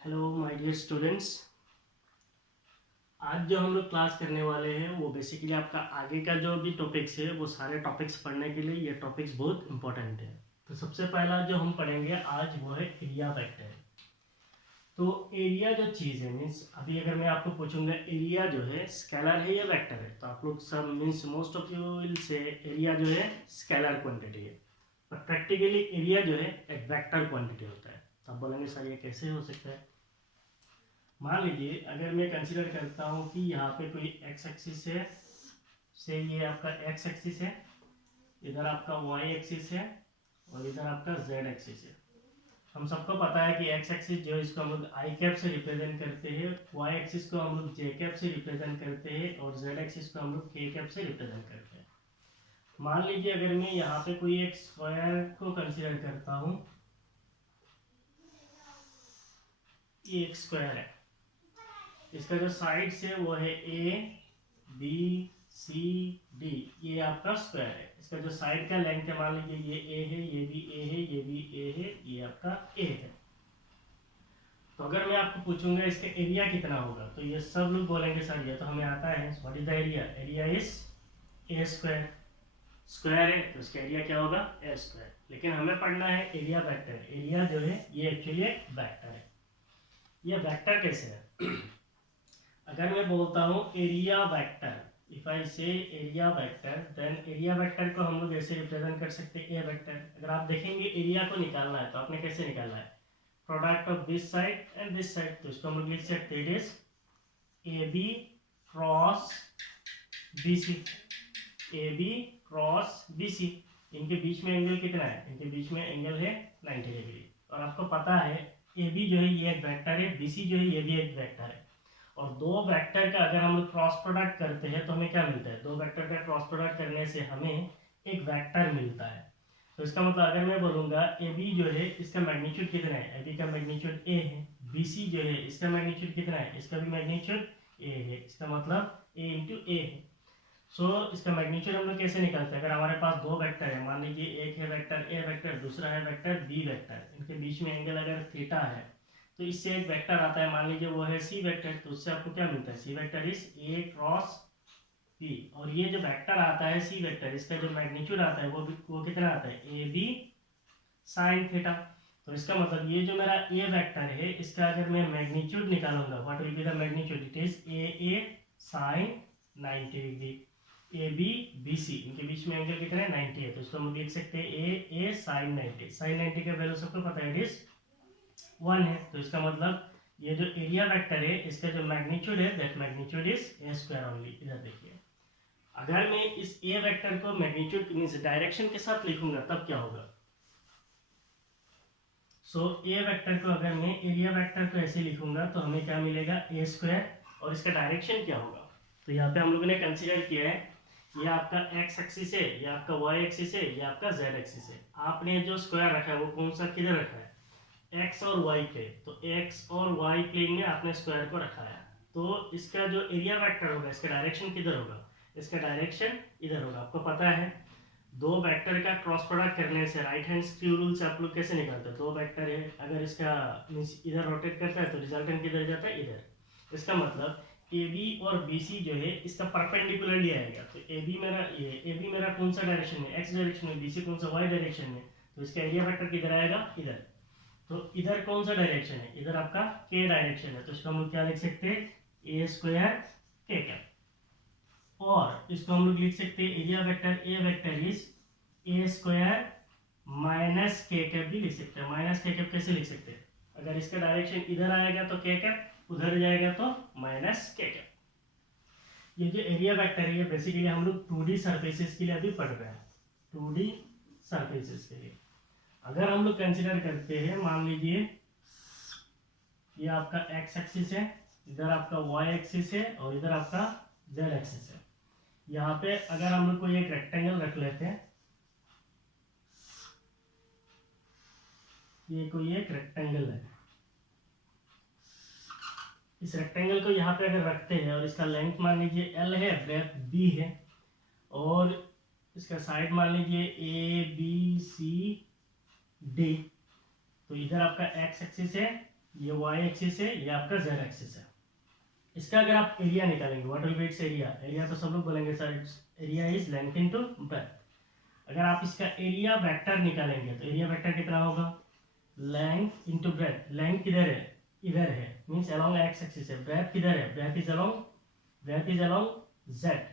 Hello my dear students. आज जो हम लोग क्लास करने वाले हैं वो बेसिकली आपका आगे का जो भी टॉपिक्स है वो सारे टॉपिक्स पढ़ने के लिए ये टॉपिक्स बहुत इंपॉर्टेंट है। तो सबसे पहला जो हम पढ़ेंगे आज वो है एरिया वेक्टर। तो एरिया जो चीज़ है मीन्स अभी अगर मैं आपको पूछूंगा एरिया जो है स्केलर है या वेक्टर है, तो आप लोग सब means most of you will say area जो है स्केलर क्वांटिटी है, पर प्रैक्टिकली एरिया जो है एक वेक्टर क्वांटिटी होता है। तो आप बोलेंगे सर ये कैसे हो सकता है। मान लीजिए अगर मैं कंसीडर करता हूँ कि यहाँ पे कोई एक्स एक्सिस है, से ये आपका एक्स एक्सिस है, इधर आपका वाई एक्सिस है और इधर आपका जेड एक्सिस है। हम सबको पता है कि एक्स एक्सिस जो है इसको हम लोग आई कैप से रिप्रेजेंट करते हैं, वाई एक्सिस को हम लोग जे कैप से रिप्रेजेंट करते हैं और जेड एक्सिस को हम लोग के कैप से रिप्रेजेंट करते हैं। मान लीजिए अगर मैं यहाँ पे कोई एक स्क्वायर को कंसीडर करता हूँ, ये एक स्क्वायर है, इसका जो साइड्स है वो है ए बी सी डी, ये आपका स्क्वायर है। इसका जो साइड का लेंथ है मान लीजिए ये ए है, ये भी ए है, ये भी ए है, ये आपका ए है। तो अगर मैं आपको पूछूंगा इसका एरिया कितना होगा तो ये सब लोग बोलेंगे सर ये तो हमें आता है, what is the area, area is a square. Square है तो इसका एरिया क्या होगा ए स्क्वायर। लेकिन हमें पढ़ना है एरिया वेक्टर। एरिया जो है ये एक्चुअली एक वेक्टर है। ये वेक्टर कैसे है अगर मैं बोलता हूँ area vector, if I say area vector, then area vector को हम लोग ऐसे रिप्रेजेंट कर सकते हैं ए वेक्टर। अगर आप देखेंगे एरिया को निकालना है तो आपने कैसे निकालना है, product of this side and this side, तो इसको हम लोग लिख सकते हैं it is A B cross B C. A B cross B C, इनके बीच में एंगल कितना है, इनके बीच में एंगल है 90 डिग्री। और आपको पता है ए बी जो है ये एक वेक्टर है, बी सी जो है ये भी एक वेक्टर है। और दो वेक्टर का अगर हम लोग क्रॉस प्रोडक्ट करते हैं तो हमें क्या मिलता है, दो वेक्टर का क्रॉस प्रोडक्ट करने से हमें एक वेक्टर मिलता है। तो इसका मतलब अगर मैं बोलूँगा ए बी जो है इसका मैग्नीट्यूड कितना है, ए बी का मैग्नीट्यूड ए है, बी सी जो है इसका मैग्नीट्यूड कितना है, इसका भी मैग्नीट्यूड ए है, इसका मतलब ए इंटू ए है। इसका मैग्नीट्यूड हम लोग कैसे निकालते हैं, अगर हमारे पास दो वेक्टर है, मान लीजिए एक है वेक्टर ए वेक्टर, दूसरा है वेक्टर बी वेक्टर, इनके बीच में एंगल अगर थीटा है तो इससे एक वेक्टर आता है, मान लीजिए वो है सी वेक्टर, तो उससे आपको क्या मिलता है, C vector is A cross B. और ये जो वेक्टर आता है सी वेक्टर, इसका जो मैग्नीट्यूड आता है वो कितना आता है, ए बी साइन थीटा। तो इसका मतलब ये जो मेरा ए वेक्टर है इसका अगर मैं मैग्नीट्यूड निकालूंगा, what will be the magnitude, it is a sine 90 degree. A B B C इनके बीच में एंगल कितना है 90 है, तो इसको हम लिख सकते हैं ए साइन 90। साइन 90 का वैल्यू सबको पता है, इट इज 1 है। तो इसका मतलब ये जो एरिया वेक्टर है इसका जो मैग्नीट्यूड है that magnitude is a square only. इधर देखिए, अगर मैं इस ए वेक्टर को मैग्नीट्यूड मींस डायरेक्शन के साथ लिखूंगा तब क्या होगा। ए वेक्टर को अगर मैं एरिया वेक्टर को ऐसे लिखूंगा तो हमें क्या मिलेगा, ए स्क्वायर, और इसका डायरेक्शन क्या होगा। तो यहाँ पे हम लोगों ने कंसीडर किया है ये आपका एक्स एक्सिस है, ये आपका वाई एक्सिस है, ये आपका जेड एक्सिस है। आपने जो स्क्वायर रखा है वो कौन सा किधर रखा है, एक्स और वाई पे, तो एक्स और वाई प्लेन में आपने स्क्वायर को रखा है। तो इसका जो एरिया वेक्टर होगा इसका डायरेक्शन किधर होगा, इसका डायरेक्शन इधर होगा। आपको पता है दो वेक्टर का क्रॉस प्रोडक्ट करने से राइट हैंड स्क्रू रूल से आप लोग कैसे निकालते हैं, दो वेक्टर है अगर इसका मींस इधर रोटेट करता है तो रिजल्टेंट किधर जाता है, इधर। इसका मतलब ए बी और बी सी जो है इसका परपेंडिकुलरली आएगा। तो ए बी मेरा कौन सा डायरेक्शन में, एक्स डायरेक्शन में, बी सी कौन सा वाई डायरेक्शन में, तो इसका एरिया वेक्टर किधर आएगा, इधर। तो इधर कौन सा डायरेक्शन है, इधर आपका के डायरेक्शन है, तो इसको हम लोग क्या लिख सकते हैं, ए स्क्वायर के कैप। और इसको हम लोग लिख सकते हैं area vector A vector is A square minus के कैप भी लिख सकते हैं। माइनस के कैप कैसे लिख सकते हैं, अगर इसका डायरेक्शन इधर आएगा तो के कैप, उधर जाएगा तो माइनस के कैप। ये जो एरिया वेक्टर है ये बेसिकली हम लोग 2D सरफेसेस के लिए अभी पढ़ रहे हैं, 2D सरफेसेस के लिए। अगर हम लोग कंसिडर करते हैं, मान लीजिए ये आपका एक्स एक्सिस है, इधर आपका वाई एक्सिस है और इधर आपका जेड एक्सिस है। यहाँ पे अगर हम लोग कोई एक रेक्टेंगल रख लेते हैं, ये कोई एक रेक्टेंगल है, इस रेक्टेंगल को यहाँ पे अगर रखते हैं और इसका लेंथ मान लीजिए एल है, ब्रेथ बी है, और इसका साइड मान लीजिए ए बी सी डी, तो इधर आपका एक्स एक्सिस है ये वाई एक्सिस है, ये आपका जेड एक्सिस है। इसका अगर आप एरिया निकालेंगे, what will be it's area, area तो सब लोग बोलेंगे sir area is length into breadth. अगर आप इसका एरिया वेक्टर निकालेंगे तो एरिया वेक्टर कितना होगा, लेंथ इनटू ब्रेथ। लेंथ किधर है, इधर है, मींस अलोंग एक्स एक्सिस है। ब्रेथ किधर है, breadth is along Z.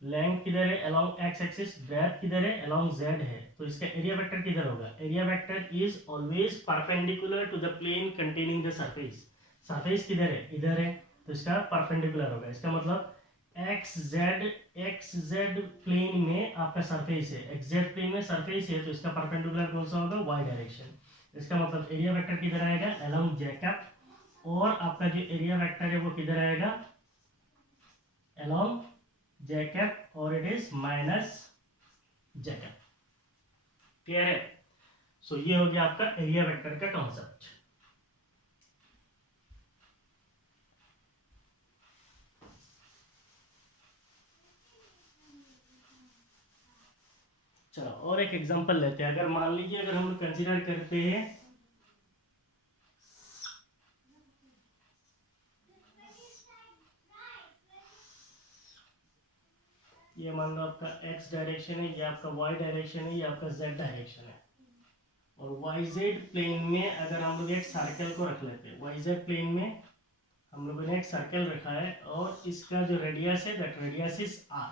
Length किधर है, अलोंग एक्स एक्सिस। ब्रेथ किधर है, अलोंग जेड है। तो इसका एरिया वेक्टर किधर होगा, area vector is always perpendicular to the plane containing the surface. Surface किधर है, इधर है, तो इसका परपेंडिकुलर होगा। इसका मतलब एक्स जेड प्लेन में आपका सरफेस है, एक्स जेड प्लेन में सरफेस है, तो इसका परपेंडिकुलर कौन सा होगा, वाई डायरेक्शन। इसका मतलब एरिया वेक्टर किधर आएगा, अलोंग जैकब। और आपका जो एरिया वेक्टर है वो किधर आएगा, अलोंग जैकब, और it is minus Jacob. Clear है। सो ये हो गया आपका एरिया वेक्टर का कॉन्सेप्ट। चलो और एक एग्जांपल लेते हैं। अगर मान लीजिए अगर हम लोग कंसीडर करते हैं ये, मान लो आपका x डायरेक्शन है, ये आपका y डायरेक्शन है, ये आपका z डायरेक्शन है। और yz प्लेन में अगर हम लोग एक सर्कल को रख लेते हैं, yz प्लेन में हम लोगों ने एक सर्कल रखा है और इसका जो रेडियस है दैट रेडियस इज r।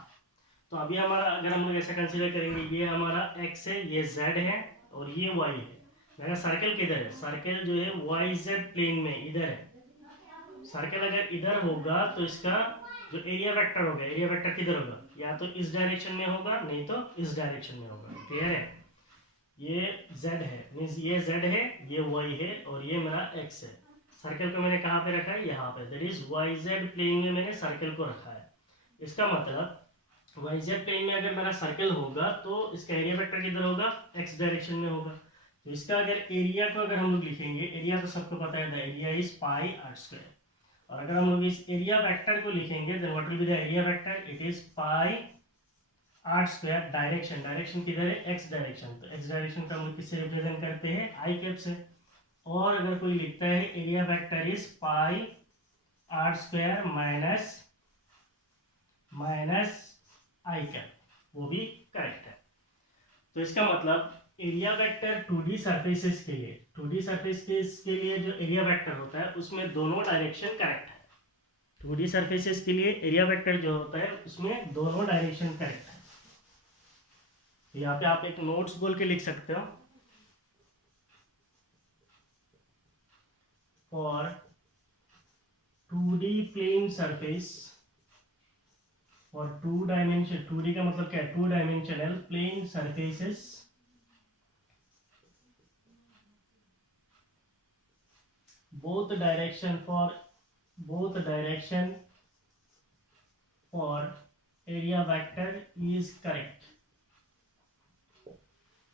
तो अभी हमारा अगर हम लोग ऐसा कंसीडर करेंगे, ये हमारा x है, ये z है और ये y है। मेरा सर्कल किधर है, सर्कल जो है yz प्लेन में इधर है। सर्कल अगर इधर होगा तो इसका जो एरिया वेक्टर होगा, एरिया वेक्टर किधर होगा, या तो इस डायरेक्शन में होगा, नहीं तो इस डायरेक्शन में होगा। क्लियर है। ये z है, मींस ये z है, ये y है और ये मेरा x है। सर्कल को मैंने कहाँ पे रखा है, यहाँ पे, दैट इज yz प्लेन में मैंने सर्कल को रखा है। इसका मतलब yz प्लेन में अगर मेरा सर्कल होगा तो इसका एरिया वेक्टर किधर होगा, x डायरेक्शन में होगा। तो इसका अगर एरिया को अगर हम लोग लिखेंगे, एरिया तो सबको पता है, the area is pi R square. और अगर हम लोग इस एरिया वेक्टर को लिखेंगे then what will be the area vector, it is pi R square. Direction, direction किधर है, एक्स डायरेक्शन। तो एक्स डायरेक्शन का हम लोग किससे रिप्रेजेंट करते हैं, आई कैप से। और अगर कोई लिखता है area vector is pi R square minus I cap, वो भी करेक्ट है। तो इसका मतलब एरिया वेक्टर 2D सरफेसेस के लिए, 2D सरफेसेस के लिए जो एरिया वेक्टर होता है उसमें दोनों डायरेक्शन करेक्ट है। 2D सरफेसेस के लिए एरिया वेक्टर जो होता है उसमें दोनों डायरेक्शन करेक्ट है। तो यहाँ पे आप एक नोट्स बोल के लिख सकते हो, फॉर 2D प्लेन सरफेस, और 2 डायमेंशन, 2D का मतलब क्या है, 2 dimensional plane surfaces both direction for area vector is correct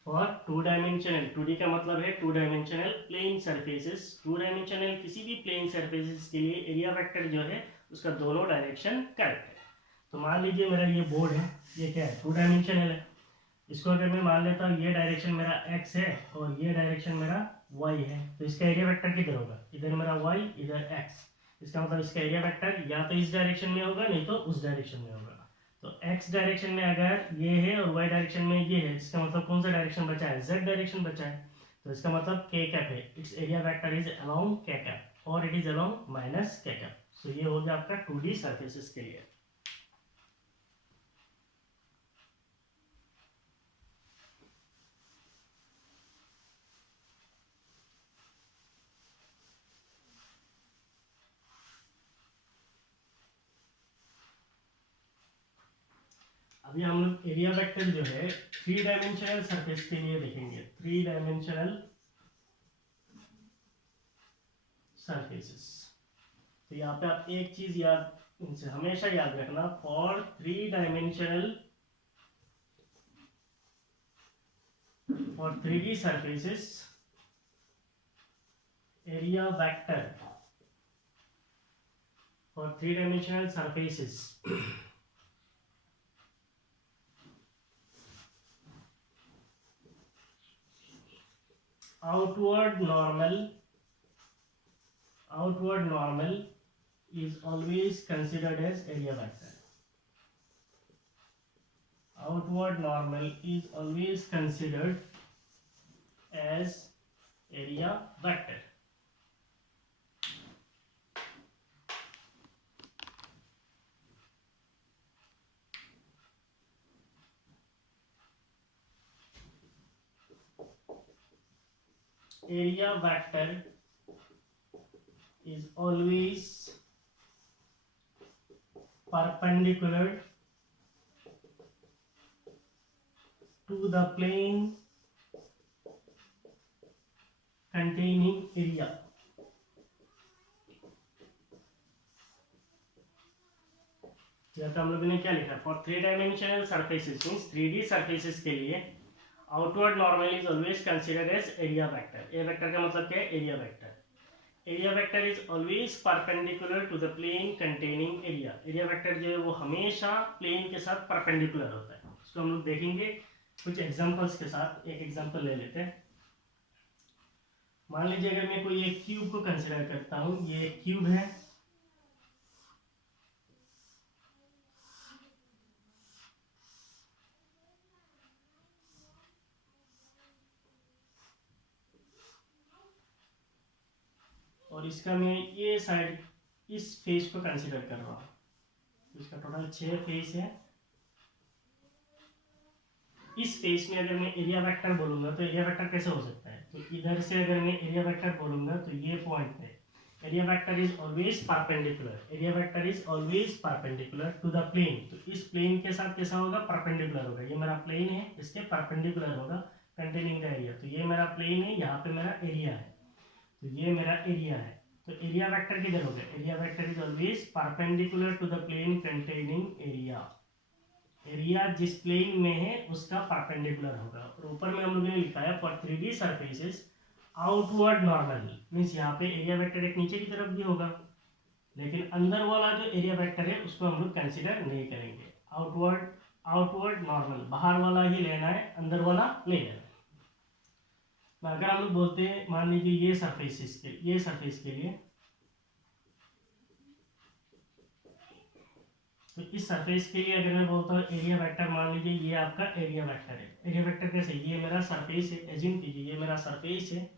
for 2 dimensional, 2D का मतलब है 2 डायमेंशनल प्लेन सरफेसेस। 2 डायमेंशनल किसी भी प्लेन सरफेसेस के लिए एरिया वेक्टर जो है उसका दोनों डायरेक्शन करेक्ट है। तो मान लीजिए मेरा ये बोर्ड है, ये क्या है, 2 डायमेंशनल है। इसको अगर मैं मान लेता हूँ ये डायरेक्शन मेरा x है और ये डायरेक्शन मेरा y है, तो इसका एरिया वेक्टर किधर होगा, इधर मेरा y, इधर x। इसका मतलब इसका एरिया वेक्टर या तो इस डायरेक्शन में होगा, नहीं तो उस डायरेक्शन में होगा। तो x डायरेक्शन में अगर ये है और y डायरेक्शन में ये है, इसका मतलब कौन सा डायरेक्शन बचा है, z डायरेक्शन बचा है। तो इसका मतलब k कैप है, it's area vector is along k cap और it is along minus k cap. So ये हो गया आपका 2D सरफेसेस के लिए। अभी हम लोग एरिया वेक्टर जो है 3 डायमेंशनल सरफेस के लिए देखेंगे, 3 डायमेंशनल सरफेसेस। तो यहाँ पे आप एक चीज याद, इनसे हमेशा याद रखना, for 3 dimensional, for 3D surfaces area vector for 3 dimensional surfaces outward normal outward normal is always considered as area vector. Outward normal is always considered as area vector. Area vector is always perpendicular to the plane containing area. यहाँ पे हम लोगों ने क्या लिखा, for 3 dimensional surfaces means 3D surfaces के लिए outward normal is always considered as area vector. A vector का मतलब क्या है, area vector. Area vector is always perpendicular to the plane containing area. Area vector जो है वो हमेशा प्लेन के साथ परपेंडिकुलर होता है. इसको हम लोग देखेंगे कुछ एग्जांपल्स के साथ. एक एग्जांपल ले लेते हैं. मान लीजिए अगर मैं कोई एक क्यूब को कंसीडर करता हूं, ये एक क्यूब है, और इसका मैं ये साइड इस फेस को कंसीडर कर रहा हूँ. तो इसका टोटल 6 फेस है. इस फेस में अगर मैं एरिया वेक्टर बोलूंगा तो एरिया वेक्टर कैसे हो सकता है, तो इधर से अगर मैं एरिया वेक्टर बोलूंगा तो ये पॉइंट है. Area vector is always perpendicular. Area vector is always perpendicular to the plane. तो इस प्लेन के साथ कैसा होगा, परपेंडिकुलर होगा. ये मेरा प्लेन है, इसके परपेंडिकुलर होगा कंटेनिंग द एरिया. तो ये मेरा प्लेन है, यहाँ पे मेरा एरिया है, तो ये मेरा एरिया है. तो एरिया वेक्टर किधर होगा, area vector is always perpendicular to the plane containing area. Area जिस प्लेन में है उसका परपेंडिकुलर होगा. और ऊपर में हम लोगों ने लिखा है for 3D surfaces outward normal means यहाँ पे एरिया वेक्टर एक नीचे की तरफ भी होगा, लेकिन अंदर वाला जो एरिया वेक्टर है उसको हम लोग कंसीडर नहीं करेंगे. आउटवर्ड नॉर्मल बाहर वाला ही लेना है, अंदर वाला नहीं लेना है. अगर हम लोग बोलते हैं मान लीजिए ये सरफेस के लिए, तो इस सरफेस के लिए अगर मैं बोलता हूँ एरिया वेक्टर, मान लीजिए ये आपका एरिया वेक्टर है. एरिया वेक्टर कैसे, ये मेरा सरफेस है, एज्यूम कीजिए ये मेरा सरफेस है.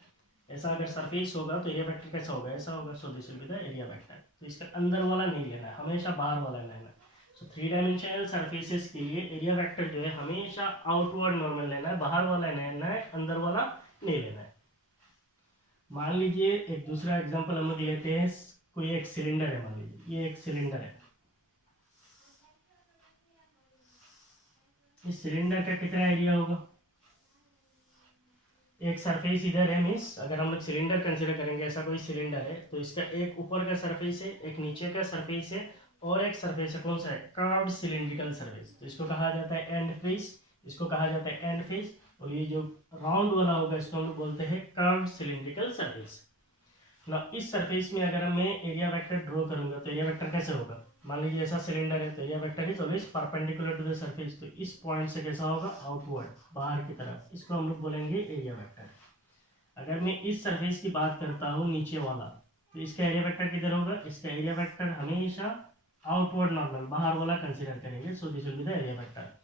ऐसा अगर सरफेस होगा तो एरिया वेक्टर कैसा होगा, ऐसा होगा. So this will be the area vector. तो इसका अंदर वाला नहीं लेना है, हमेशा बाहर वाला लेना है. सो 3 डायमेंशनल सरफेसेस के लिए एरिया वेक्टर जो है हमेशा आउटवर्ड नॉर्मल लेना है, बाहर वाला लेना है, अंदर वाला नहीं लेना है. मान लीजिए एक दूसरा एग्जांपल हम लोग लेते हैं. कोई एक सिलेंडर है, मान लीजिए ये एक सिलेंडर है. इस सिलेंडर का कितना एरिया होगा, एक सरफेस इधर है मींस अगर हम लोग सिलेंडर कंसीडर करेंगे, ऐसा कोई सिलेंडर है तो इसका एक ऊपर का सरफेस है, एक नीचे का सरफेस है, और एक सरफेस है. कौन सा है, कर्व्ड सिलिंड्रिकल सरफेस. तो इसको कहा जाता है एंड फेस, इसको कहा जाता है एंड फेस. और ये जो राउंड वाला होगा इसको हम लोग बोलते हैं कर्व्ड सिलिंड्रिकल सरफेस. ना इस सरफेस में अगर मैं एरिया वेक्टर ड्रॉ करूंगा तो एरिया वेक्टर कैसे होगा, मान लीजिए ऐसा सिलेंडर है तो area vector is always perpendicular to the surface. तो इस पॉइंट से कैसा होगा, आउटवर्ड बाहर की तरफ. इसको हम लोग बोलेंगे एरिया वेक्टर. अगर मैं इस सरफेस की बात करता हूँ नीचे वाला, तो इसका एरिया वेक्टर किधर होगा, इसका एरिया वेक्टर हमेशा आउटवर्ड नॉर्मल बाहर वाला कंसीडर करेंगे. So this will be the area vector.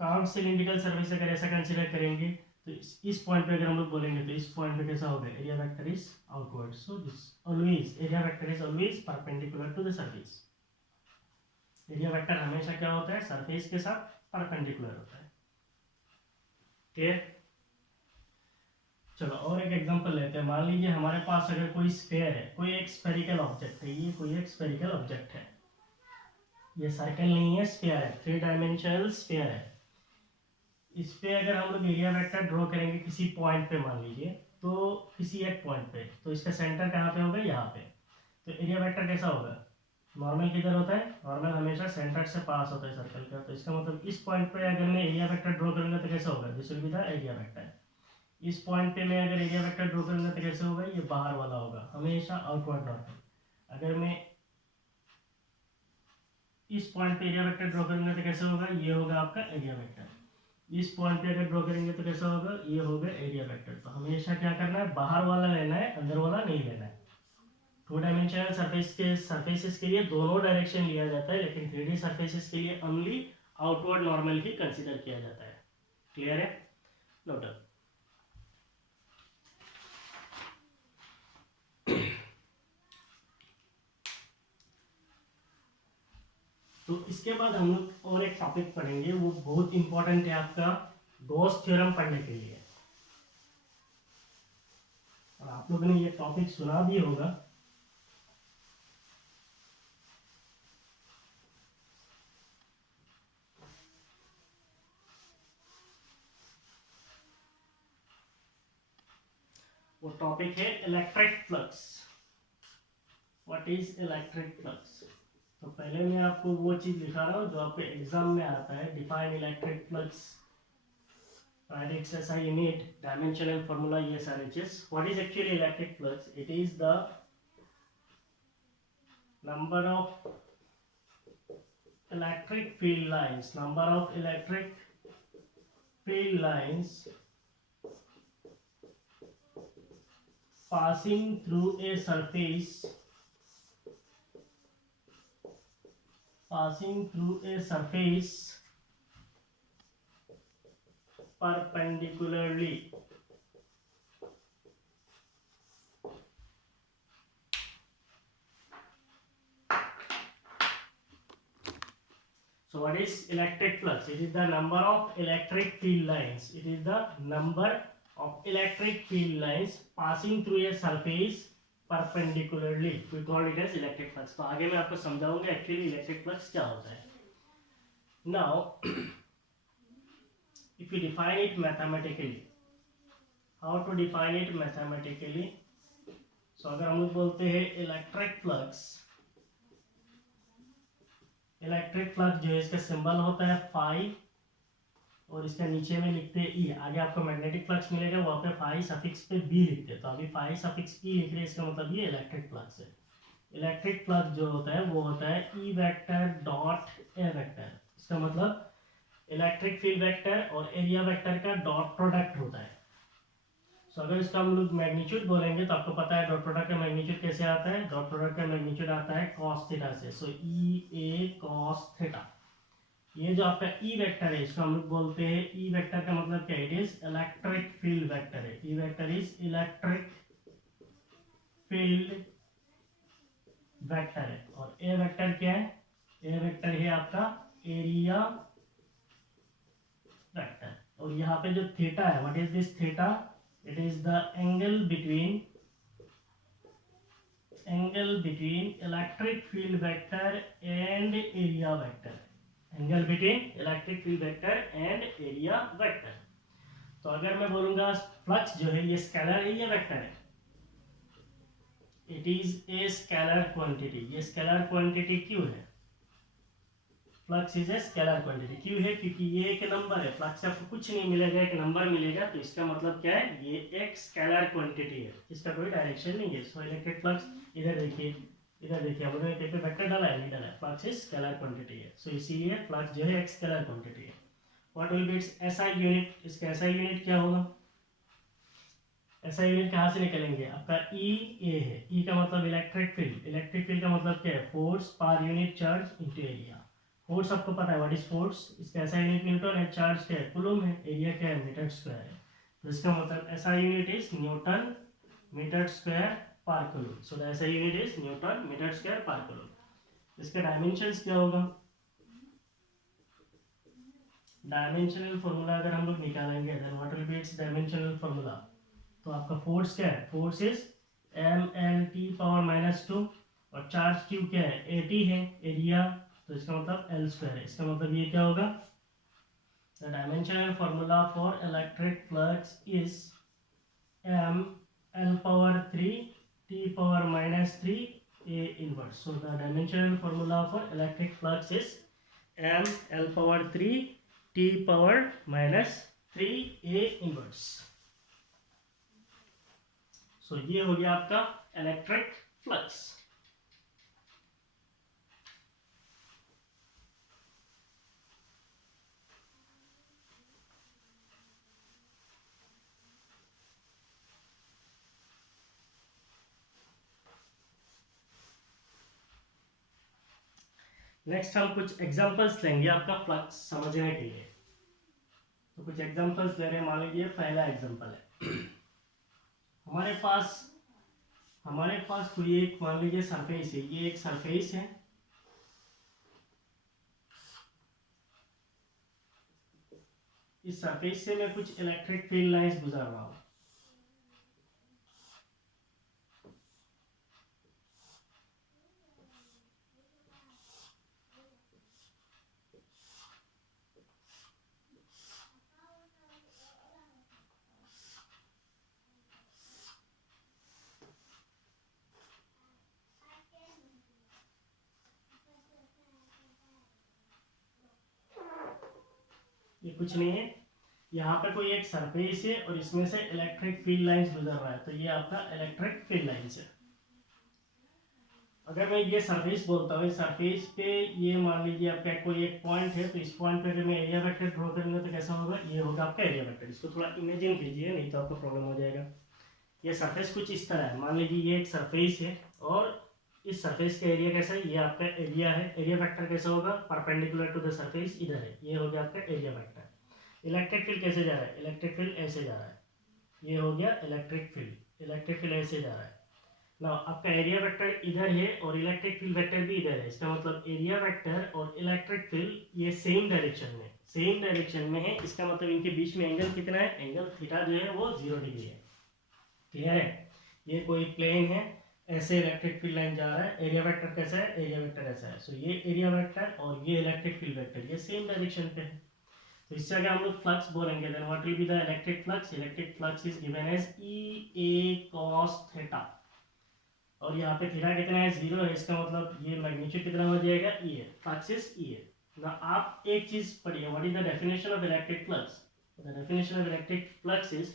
Curved cylindrical surface अगर ऐसा कंसीडर करेंगे तो इस पॉइंट पे अगर हम लोग बोलेंगे तो इस पॉइंट पे कैसा होगा, area vector is outward. So this always area vector is always perpendicular to the surface. Area vector हमेशा क्या होता है, सरफेस के साथ परपेंडिकुलर होता है. क्लियर. चलो और एक एग्जांपल लेते हैं. मान लीजिए हमारे पास अगर कोई स्फीयर है, कोई एक स्फेरिकल ऑब्जेक्ट है. ये कोई एक स्फेरिकल ऑब्जेक्ट है, ये सर्कल नहीं है, स्फीयर है, 3 डायमेंशनल स्फीयर है. इस पे अगर हम लोग एरिया वेक्टर ड्रॉ करेंगे किसी पॉइंट पे, मान लीजिए तो किसी एक पॉइंट पे, तो इसका सेंटर कहाँ पे होगा, यहाँ पे. तो एरिया वेक्टर कैसा होगा, नॉर्मल किधर होता है, नॉर्मल हमेशा सेंटर से पास होता है सर्कल का. तो इसका मतलब इस पॉइंट पे अगर मैं एरिया वेक्टर ड्रॉ करूंगा तो कैसा होगा, this will be the area vector. इस पॉइंट पे मैं अगर एरिया वेक्टर ड्रॉ करूंगा तो कैसे होगा, ये बाहर वाला होगा, हमेशा आउटवर्ड नॉर्मल. अगर मैं इस पॉइंट पे एरिया वेक्टर ड्रॉ करूंगा तो कैसे होगा, ये होगा आपका एरिया वेक्टर. इस पॉइंट पे अगर ड्रॉ करेंगे तो कैसा होगा, ये होगा एरिया वेक्टर. तो हमेशा क्या करना है, बाहर वाला लेना है, अंदर वाला नहीं लेना है. टू डायमेंशनल सरफेसेस के लिए दोनों डायरेक्शन लिया जाता है, लेकिन 3D सरफेसेस के लिए ओनली आउटवर्ड नॉर्मल ही कंसीडर किया जाता है। क्लियर है? Note down. तो इसके बाद हम लोग और एक टॉपिक पढ़ेंगे, वो बहुत इंपॉर्टेंट है आपका गॉस थ्योरम पढ़ने के लिए। और आप लोगों ने ये टॉपिक सुना भी होगा। वो टॉपिक है electric flux. What is electric flux? तो पहले मैं आपको वो चीज दिखा रहा हूँ जो आपके एग्जाम में आता है। Define electric flux, SI unit, dimensional formula, ये सारे चीज। What is actually electric flux? It is the number of electric field lines, number of electric field lines passing through a surface, perpendicularly. So what is electric flux? It is the number of electric field lines. It is the number of electric field lines passing through a surface perpendicularly. We call it as electric flux. तो आगे मैं आपको समझाऊंगा actually electric flux क्या होता है। Now, if you define it mathematically, how to define it mathematically? So अगर हम लोग बोलते हैं इलेक्ट्रिक फ्लक्स जो है इसका सिंबल होता है फाई, और इसका नीचे में लिखते हैं ई। आगे आपको मैग्नेटिक फ्लक्स मिलेगा, वहाँ पे फाई सफिक्स पे बी लिखते हैं। तो अभी फाई सफिक्स ई लिख रहे हैं, इसका मतलब ये इलेक्ट्रिक फ्लक्स है। इलेक्ट्रिक फ्लक्स जो होता है वो होता है E vector dot A vector. इसका मतलब इलेक्ट्रिक फील्ड वेक्टर और एरिया वेक्टर का डॉट प्रोडक्ट होता है। सो अगर इसका हम लोग मैग्नीट्यूड बोलेंगे तो आपको पता है डॉट प्रोडक्ट का मैग्नीट्यूड कैसे आता है। डॉट प्रोडक्ट का मैग्नीट्यूड आता है कॉस थीटा से। सो ई ए कॉस थीटा। ये जो आपका ई वेक्टर है इसको हम लोग बोलते हैं, ई वेक्टर का मतलब क्या है? It is electric field vector है। E vector is electric field vector है। और ए वेक्टर क्या है? ए वेक्टर है आपका एरिया वेक्टर। और यहाँ पे जो थीटा है, what is this theta? It is the angle between electric field vector and area vector. Angle between electric field vector and area vector. तो अगर मैं बोलूंगा फ्लक्स जो है ये स्केलर है या वेक्टर है? It is a scalar quantity. ये स्केलर क्वांटिटी क्यों है? Flux is a scalar quantity. क्यों है? क्योंकि ये एक नंबर है। फ्लक्स से आपको कुछ नहीं मिलेगा, एक नंबर मिलेगा। तो इसका मतलब क्या है? ये एक स्केलर क्वांटिटी है, इसका कोई डायरेक्शन नहीं है। सो इलेक्ट्रिक फ्लक्स, इधर देखिए हम लोगों ने पे वेक्टर डाला है, नहीं डाला है। फ्लक्स इज स्केलर क्वांटिटी है। सो इसीलिए फ्लक्स जो है एक स्केलर क्वांटिटी है। What will be it's SI unit? इसका एसआई यूनिट क्या होगा? एसआई यूनिट कहाँ से निकलेंगे? आपका ई ए है। ई का मतलब इलेक्ट्रिक फील्ड। इलेक्ट्रिक फील्ड का मतलब क्या है? Force per unit charge into area. Force आपको पता है, व्हाट इज फोर्स? इसका एसआई यूनिट न्यूटन है, चार्ज क्या है? कूलम है, एरिया क्या है? मीटर स्क्वायर है। तो इसका मतलब SI unit is newton metre square per coulomb. So the SI unit is newton metre square per coulomb. इसका डायमेंशंस क्या होगा? डायमेंशनल फॉर्मूला अगर हम लोग निकालेंगे, then what will be its dimensional formula? तो आपका फोर्स क्या है? फोर्स इज mL/-2 और चार्ज क्यू क्या है? 80 है, एरिया तो इसका मतलब L स्क्वायर है। इसका मतलब ये क्या होगा? The dimensional formula for electric flux is mL/3 T⁻³ A inverse. So the dimensional formula for electric flux is mL/3 T⁻³ A inverse. So ये हो गया आपका इलेक्ट्रिक फ्लक्स। नेक्स्ट हम कुछ एग्जांपल्स लेंगे आपका फ्लक्स समझने के लिए। तो कुछ एग्जांपल्स ले रहे हैं। मान लीजिए पहला एग्जांपल है हमारे पास कोई एक, मान लीजिए सरफेस है, ये एक सरफेस है। इस सरफेस से मैं कुछ इलेक्ट्रिक फील्ड लाइंस गुजर रहा हूँ। ये कुछ नहीं है, यहाँ पर कोई एक सरफेस है और इसमें से इलेक्ट्रिक फील्ड लाइंस गुजर रहा है, तो ये आपका इलेक्ट्रिक फील्ड लाइंस है। अगर मैं ये सरफेस बोलता हूँ, इस सरफेस पे ये मान लीजिए आपका कोई एक पॉइंट है, तो इस पॉइंट पे अगर मैं एरिया वेक्टर ड्रॉ करूंगा तो कैसा होगा, ये होगा आपका एरिया वेक्टर। इसको थोड़ा इमेजिन कीजिए, नहीं तो आपको प्रॉब्लम हो जाएगा। ये सरफेस कुछ इस तरह है, मान लीजिए ये एक सरफेस है और इस सरफेस का एरिया कैसा है, ये आपका एरिया है। एरिया वेक्टर कैसा होगा, परपेंडिकुलर टू द सरफेस इधर है, ये हो गया आपका एरिया वेक्टर। इलेक्ट्रिक फील्ड कैसे जा रहा है, इलेक्ट्रिक फील्ड ऐसे जा रहा है, ये हो गया इलेक्ट्रिक फील्ड। इलेक्ट्रिक फील्ड ऐसे जा रहा है ना। आपका एरिया वेक्टर इधर है और इलेक्ट्रिक फील्ड वेक्टर भी इधर है। इसका मतलब एरिया वेक्टर और इलेक्ट्रिक फील्ड ये सेम डायरेक्शन में है। इसका मतलब इनके बीच में एंगल कितना है, एंगल थीटा जो है वो 0 डिग्री है। क्लियर है। ये कोई प्लेन है, ऐसे इलेक्ट्रिक फील्ड लाइन जा रहा है। एरिया वेक्टर कैसा है, एरिया वेक्टर ऐसा है। सो ये एरिया वेक्टर और ये इलेक्ट्रिक फील्ड वेक्टर ये सेम डायरेक्शन पे है। तो इससे अगर हम लोग फ्लक्स बोलेंगे, then what will be the electric flux. Electric flux is given as E A cos theta, और यहाँ पे थीटा कितना है, 0 है। इसका मतलब ये मैग्नीट्यूड कितना हो जाएगा, E है। फ्लक्स इज E है ना। आप एक चीज पढ़िए, what is the definition of electric flux. The definition of electric flux is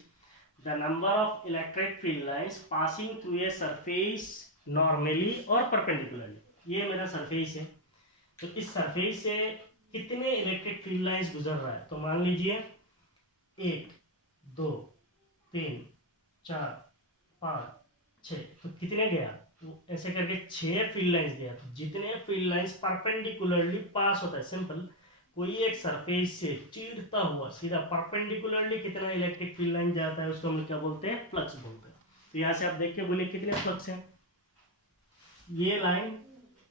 the number of electric field lines passing through a surface normally or perpendicularly। ये मेरा सरफेस है, तो इस सरफेस से कितने इलेक्ट्रिक फील्ड लाइंस गुजर रहा है। तो मान लीजिए 1 2 3 4 5 6, तो कितने गया, तो ऐसे करके 6 फील्ड लाइंस गया। तो जितने फील्ड लाइंस परपेंडिकुलरली पास होता है, सिंपल, कोई एक सरफेस से चीरता हुआ सीधा परपेंडिकुलरली कितना इलेक्ट्रिक फील्ड लाइन जाता है, उसको हम क्या बोलते हैं, फ्लक्स बोलते हैं। तो यहाँ से आप देख के बोले कितने फ्लक्स हैं। ये लाइन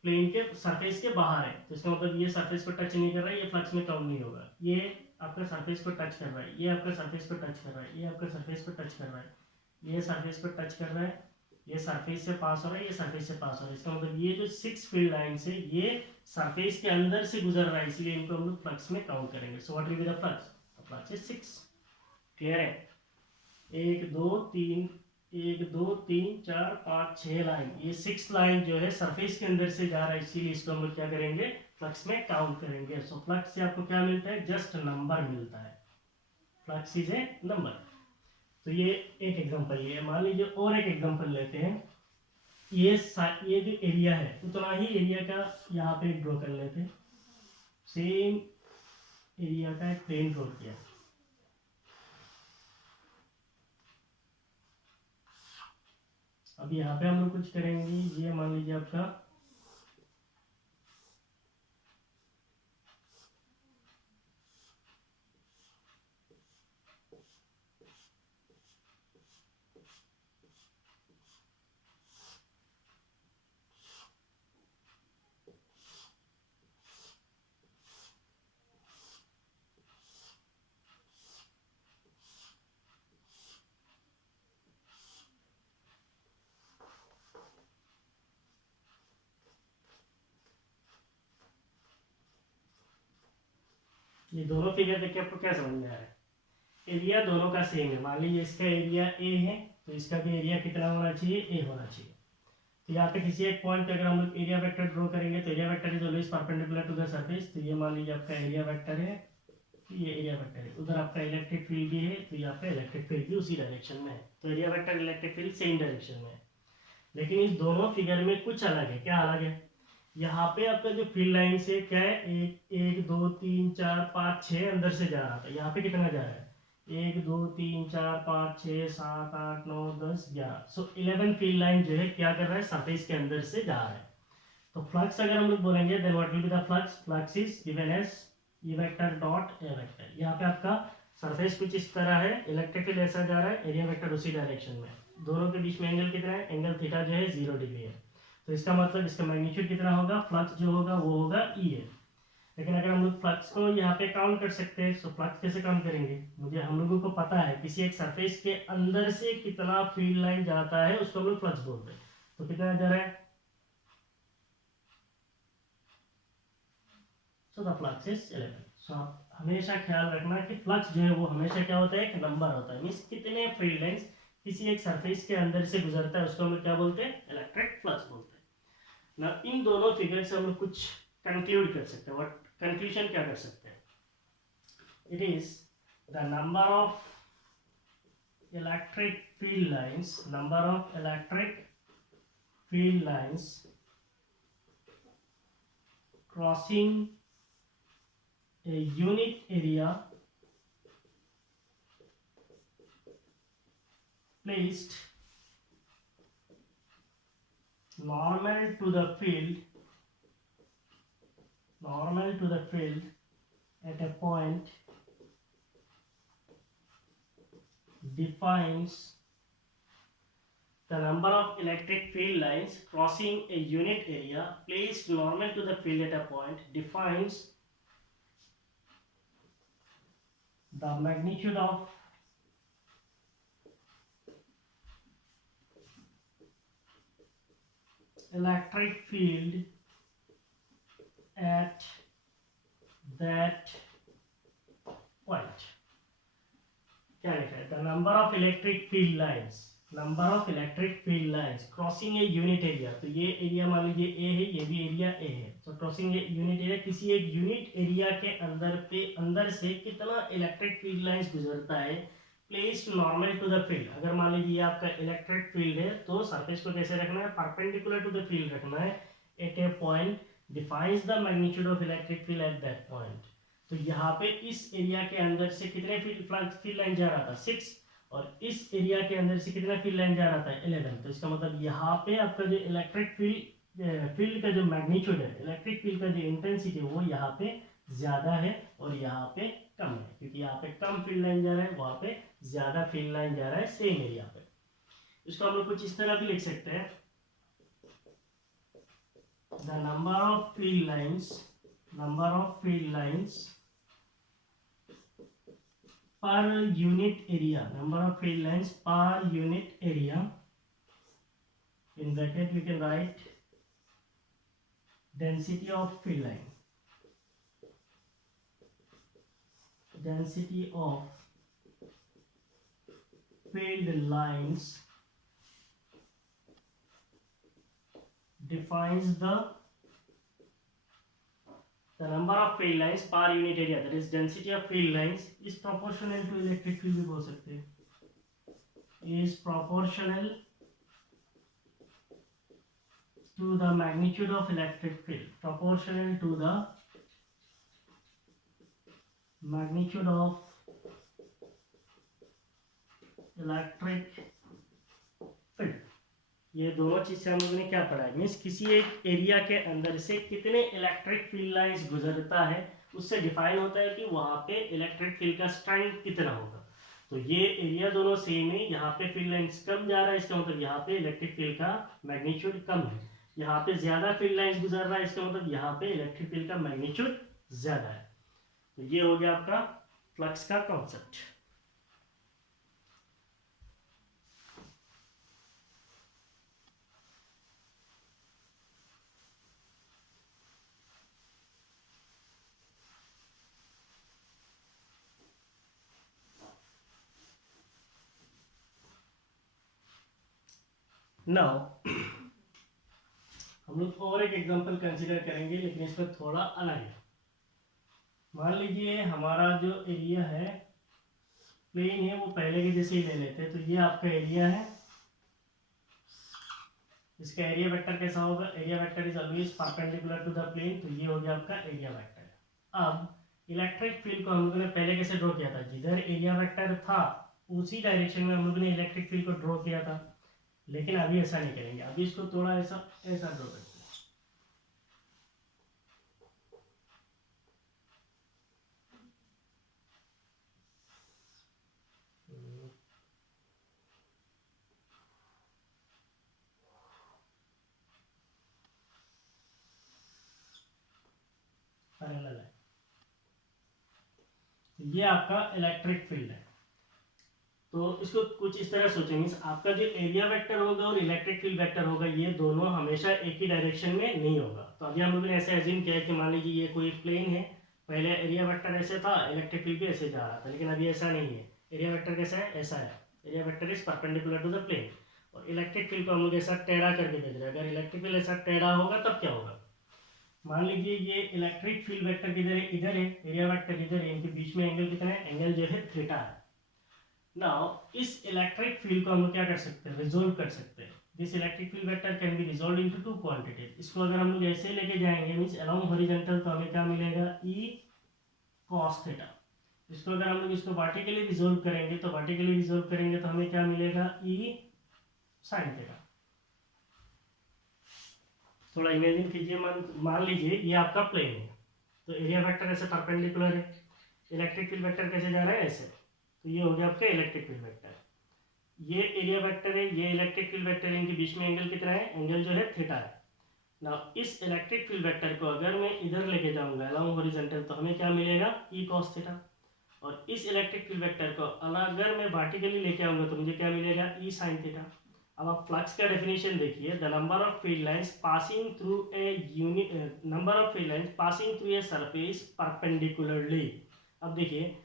प्लेन के सरफेस के बाहर है, तो इसका मतलब ये सरफेस को टच नहीं कर रहा है, ये फ्लक्स में काउंट नहीं होगा। ये आपका सरफेस को टच कर रहा है, ये आपका सरफेस को टच कर रहा है, ये आपका सरफेस को टच कर रहा है, ये सरफेस को टच कर रहा है, ये सरफेस से पास हो रहा है, ये सरफेस से पास हो रहा है। इसका मतलब ये जो 6 फील्ड लाइंस है ये सरफेस के अंदर से गुजर रहा है, इसलिए इनको हम लोग फ्लक्स में काउंट करेंगे। सो what will be the flux, flux is 6। Clear है। 1 2 3 1 2 3 4 5 6 लाइन, ये 6 लाइन जो है सरफेस के अंदर से जा रहा है, इसीलिए इसको हम लोग क्या करेंगे, फ्लक्स में काउंट करेंगे। सो फ्लक्स से आपको क्या मिलता है, जस्ट नंबर मिलता है। Flux is a number. तो ये एक एग्जांपल ये है। मान लीजिए और एक एग्जांपल लेते हैं। ये जो एरिया है उतना ही एरिया का यहाँ पे ड्रॉ कर लेते हैं। सेम एरिया का एक प्लेन ड्रॉ किया। अब यहाँ पे हम लोग कुछ करेंगे। ये मान लीजिए आपका ये दोनों फिगर देख के आपको क्या समझ में आ रहा है, एरिया दोनों का सेम है। मान लीजिए इसका एरिया ए है, तो इसका भी एरिया कितना होना चाहिए, ए होना चाहिए। तो यहाँ पे किसी एक पॉइंट पे अगर हम लोग एरिया वेक्टर ड्रॉ करेंगे, तो area vector is always perpendicular to the surface. तो ये मान लीजिए आपका एरिया वेक्टर है, ये एरिया वेक्टर है। उधर आपका इलेक्ट्रिक फील्ड भी है, तो यहाँ पे इलेक्ट्रिक फील्ड भी उसी डायरेक्शन में है। तो area vector electric field same direction में है। लेकिन इस दोनों फिगर में कुछ अलग है। क्या अलग है, यहाँ पे आपका जो फील्ड लाइन से क्या है, 1 2 3 4 5 6 अंदर से जा रहा था, यहाँ पे कितना जा रहा है, 1 2 3 4 5 6 7 8 9 10 11। सो 11 फील्ड लाइन जो है क्या कर रहा है, सरफेस के अंदर से जा रहा है। तो फ्लक्स अगर हम लोग बोलेंगे then what will be the flux, flux is given as E vector dot A vector. यहाँ पे आपका सरफेस कुछ इस तरह है, इलेक्ट्रिक फील्ड ऐसा जा रहा है, एरिया वेक्टर उसी डायरेक्शन में, दोनों के बीच में एंगल कितना है, एंगल थीटा जो है 0 डिग्री है। तो इसका मतलब इसका मैग्नीट्यूड कितना होगा, फ्लक्स जो होगा वो होगा ई है। लेकिन अगर हम लोग फ्लक्स को यहाँ पे काउंट कर सकते हैं, तो फ्लक्स कैसे काउंट करेंगे, मुझे हम लोगों को पता है किसी एक सरफेस के अंदर से कितना फील्ड लाइन जाता है उसको हम लोग फ्लक्स बोलते हैं। तो कितना जा रहा है, सो द फ्लक्स इज 11। सो आप हमेशा ख्याल रखना कि फ्लक्स जो है वो हमेशा क्या होता है, एक नंबर होता है, मींस कितने फील्ड लाइंस किसी एक सरफेस के अंदर से गुजरता है उसको हम लोग क्या बोलते हैं, इलेक्ट्रिक फ्लक्स बोलते हैं ना। इन दोनों फिगर से हम लोग कुछ कंक्लूड कर सकते हैं, व्हाट कंक्लूजन क्या कर सकते हैं, it is the number of electric field lines, number of electric field lines crossing a unit area placed normal to the field at a point defines the number of electric field lines crossing a unit area placed normal to the field at a point defines the magnitude of electric field at that point। क्या लिखा है, the number of electric field lines, number of electric field lines crossing a unit area। तो ये area मान लीजिए ए है, ये भी एरिया ए है। तो क्रॉसिंग ए यूनिट एरिया, किसी एक यूनिट एरिया के अंदर से कितना इलेक्ट्रिक फील्ड लाइंस गुजरता है, placed normal to the field. अगर मान लीजिए ये आपका इलेक्ट्रिक फील्ड है तो सरफेस को कैसे रखना है, परपेंडिकुलर टू द फील्ड रखना है, at a point defines the magnitude of electric field at that point. तो यहाँ पे इस एरिया के अंदर से कितने फील्ड लाइन जा रहा था, 6, और इस एरिया के अंदर से कितना फील्ड लाइन जा रहा था, 11। तो इसका मतलब यहाँ पे आपका जो इलेक्ट्रिक फील्ड का जो मैग्नीट्यूड है, इलेक्ट्रिक फील्ड का जो इंटेंसिटी है वो यहाँ पे ज्यादा है और यहाँ पे कम है, क्योंकि यहाँ पे कम फील्ड लाइन जा रहा है, वहां पे ज्यादा फील्ड लाइन जा रहा है सेम एरिया पे। इसको हम लोग कुछ इस तरह भी लिख सकते हैं, the number of field lines per unit area, number of field lines per unit area, in bracket we can write density of field line, density of field lines defines the number of field lines per unit area, that is density of field lines is proportional to electric field भी बोल सकते हैं, is proportional to the magnitude of electric field, proportional to the magnitude of electric field। ये दोनों चीज से हम लोगों ने क्या पढ़ा है, मीन्स किसी एक एरिया के अंदर से कितने इलेक्ट्रिक फील्ड लाइंस गुजरता है उससे डिफाइन होता है कि वहां पे इलेक्ट्रिक फील्ड का स्ट्रेंथ कितना होगा। तो ये एरिया दोनों सेम है, यहाँ पे फील्ड लाइंस कम जा रहा है, इसका मतलब यहाँ पे इलेक्ट्रिक फील्ड का मैग्नीट्यूड कम है। यहाँ पे ज्यादा फील्ड लाइंस गुजर रहा है, इसका मतलब यहाँ पे इलेक्ट्रिक फील्ड का मैग्नीट्यूड ज्यादा है। तो ये हो गया आपका फ्लक्स का कॉन्सेप्ट। नाउ हम लोग और एक एग्जांपल कंसीडर करेंगे, लेकिन इसमें थोड़ा अलग है। मान लीजिए हमारा जो एरिया है प्लेन है, वो पहले के जैसे ही ले लेते हैं। तो ये आपका एरिया है, इसका एरिया वेक्टर कैसा होगा, area vector is always perpendicular to the plane. तो ये हो गया आपका एरिया वेक्टर। अब इलेक्ट्रिक फील्ड को हम लोगों ने पहले कैसे ड्रॉ किया था, जिधर एरिया वेक्टर था उसी डायरेक्शन में हम लोगों ने इलेक्ट्रिक फील्ड को ड्रॉ किया था। लेकिन अभी ऐसा नहीं करेंगे, अभी इसको थोड़ा ऐसा ड्रॉ करते हैं। पैरेलल है। ये आपका इलेक्ट्रिक फील्ड है। तो इसको कुछ इस तरह सोचें, मीन्स आपका जो एरिया वेक्टर होगा और इलेक्ट्रिक फील्ड वेक्टर होगा ये दोनों हमेशा एक ही डायरेक्शन में नहीं होगा। तो अभी हम लोगों ने ऐसे एज्यूम किया है कि मान लीजिए ये कोई प्लेन है, पहले एरिया वेक्टर ऐसे था, इलेक्ट्रिक फील्ड भी ऐसे जा रहा था, लेकिन अभी ऐसा नहीं है। एरिया वेक्टर कैसा है, ऐसा है, area vector is perpendicular to the plane, और इलेक्ट्रिक फील्ड को हम लोग ऐसा टेढ़ा करके भेज रहे हैं। अगर इलेक्ट्रिक फील्ड ऐसा टेढ़ा होगा तब क्या होगा, मान लीजिए ये इलेक्ट्रिक फील्ड वेक्टर किधर है, इधर है, एरिया वेक्टर इधर है, इनके बीच में एंगल कितना है, एंगल जो है थीटा है। नाउ इस इलेक्ट्रिक फील्ड को हम लोग क्या कर सकते हैं, रिजोल्व कर सकते हैं। This electric field vector can be resolve into two quantities. इसको अगर हम लोग ऐसे लेके जाएंगे मींस अलोंग हॉरिजॉन्टल, तो हमें क्या मिलेगा, ई cos थीटा। इसको अगर हम लोग इसको वर्टिकली रिजोल्व करेंगे, तो वर्टिकली रिजोल्व करेंगे तो हमें क्या मिलेगा, ई sin थीटा। थोड़ा इमेजिन कीजिए, मान लीजिए ये आपका प्लेन है, तो एरिया वेक्टर ऐसे परपेंडिकुलर है, इलेक्ट्रिक फील्ड वेक्टर कैसे जा रहा है, ऐसे। तो ये हो गया आपका इलेक्ट्रिक फील्ड वेक्टर। ये एरिया वेक्टर है, ये इलेक्ट्रिक फील्ड वेक्टर है, इनके बीच में एंगल कितना है, एंगल जो है थीटा है। ना इस इलेक्ट्रिक फील्ड वेक्टर को अगर मैं इधर लेके जाऊंगा अलोंग हॉरिजॉन्टल, तो हमें क्या मिलेगा, ई cos थीटा। और इस इलेक्ट्रिक फील्ड वेक्टर को अगर मैं वर्टिकली लेके आऊंगा तो मुझे क्या मिलेगा, ई sin थीटा। अब आप फ्लक्स का डेफिनेशन देखिए, the number of field lines passing through a unit, number of field lines passing through a surface perpendicularly. अब देखिए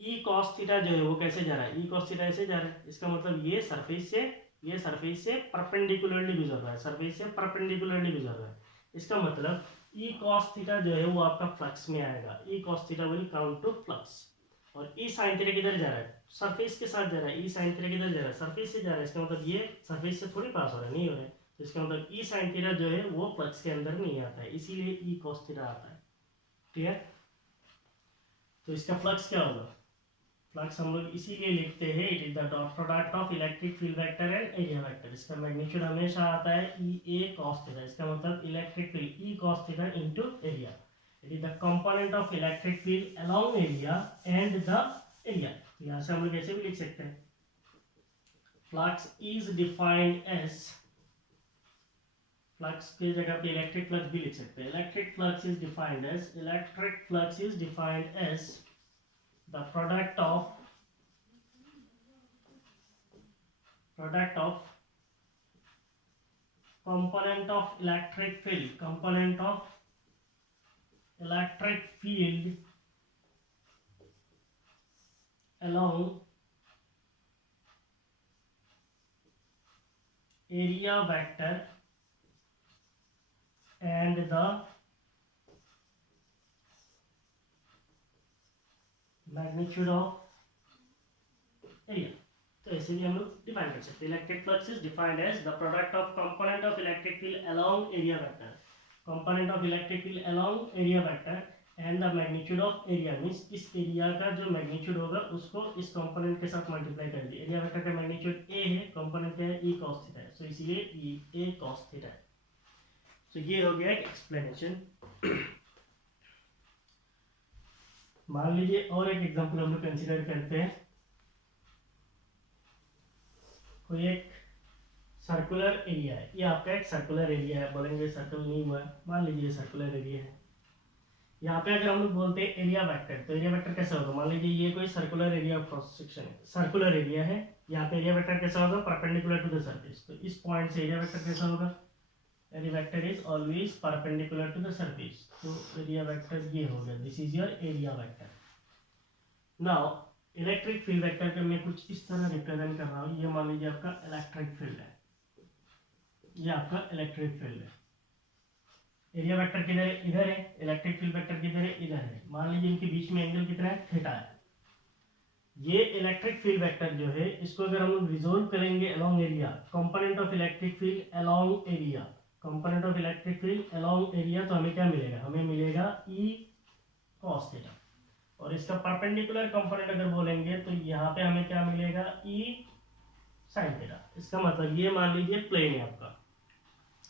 ई cos थीटा जो है वो कैसे जा रहा है, ई cos थीटा ऐसे जा रहा है, इसका मतलब ये सरफेस से परपेंडिकुलरली गुजर रहा है, सरफेस से परपेंडिकुलरली गुजर रहा है। इसका मतलब ई cos थीटा जो है वो आपका फ्लक्स में आएगा, E cos theta will count to flux. और ई sin थीटा किधर जा रहा है, सरफेस के साथ जा रहा है, ई sin थीटा किधर जा रहा है, सरफेस से जा रहा है। इसका मतलब ये सरफेस से थोड़ी पास हो रहा है, नहीं हो रहा है। तो इसका मतलब ई sin थीटा जो है वो फ्लक्स के अंदर नहीं आता है, इसीलिए ई cos थीटा आता है। क्लियर। तो इसका फ्लक्स क्या होगा, फ्लक्स हम लोग इसीलिए लिखते हैं, it is the dot product of electric field vector and area vector. इसका मैग्नीट्यूड हमेशा आता है ई ए cos थीटा। इसका मतलब electric field E cos theta into area. It is the component of electric field along area and the area. तो यहाँ से हम लोग ऐसे भी लिख सकते हैं, flux is defined as, flux की जगह पे इलेक्ट्रिक फ्लक्स भी लिख सकते हैं। Electric flux is defined as the product of component of electric field along area vector and the magnitude of area। तो ऐसे भी हम लोग डिफाइन कर सकते हैं, electric flux is defined as the product of component of electric field along area vector, component of electric field along area vector and the magnitude of area. Means इस area का जो मैग्नीट्यूड होगा उसको इस component के साथ multiply कर दिए। एरिया वेक्टर का मैग्नीट्यूड ए है, कंपोनेंट क्या है, ई cos थीटा है, सो इसीलिए ई ए cos थीटा है। तो ये हो गया एक एक्सप्लेनेशन। मान लीजिए और एक एग्जांपल हम लोग कंसीडर करते हैं, कोई एक सर्कुलर एरिया है, ये आपका एक सर्कुलर एरिया है, बोलेंगे सर्कल नहीं हुआ है, मान लीजिए सर्कुलर एरिया है। यहाँ पे अगर हम लोग बोलते हैं एरिया वेक्टर, तो एरिया वेक्टर कैसा होगा, मान लीजिए ये कोई circular area of cross section है, सर्कुलर एरिया है, यहाँ पे एरिया वेक्टर कैसा होगा, परपेंडिकुलर टू द सरफेस। तो इस पॉइंट से एरिया वेक्टर कैसा होगा, area vector is always perpendicular to the surface. तो एरिया वेक्टर ये हो गया, this is your area vector. Now electric field vector का मैं कुछ इस तरह रिप्रेजेंट कर रहा हूँ, ये मान लीजिए आपका इलेक्ट्रिक फील्ड है, ये आपका इलेक्ट्रिक फील्ड है। एरिया वेक्टर किधर है, इधर है, इलेक्ट्रिक फील्ड वेक्टर किधर है, इधर है। मान लीजिए इनके बीच में एंगल कितना है, थीटा है। ये इलेक्ट्रिक फील्ड वेक्टर जो है इसको अगर हम लोग रिजोल्व करेंगे along area, component of electric field along area, component of electric field along area, तो हमें क्या मिलेगा, हमें मिलेगा ई cos थीटा। और इसका परपेंडिकुलर कंपोनेंट अगर बोलेंगे तो यहाँ पे हमें क्या मिलेगा, ई sin थीटा। इसका मतलब ये मान लीजिए प्लेन है आपका,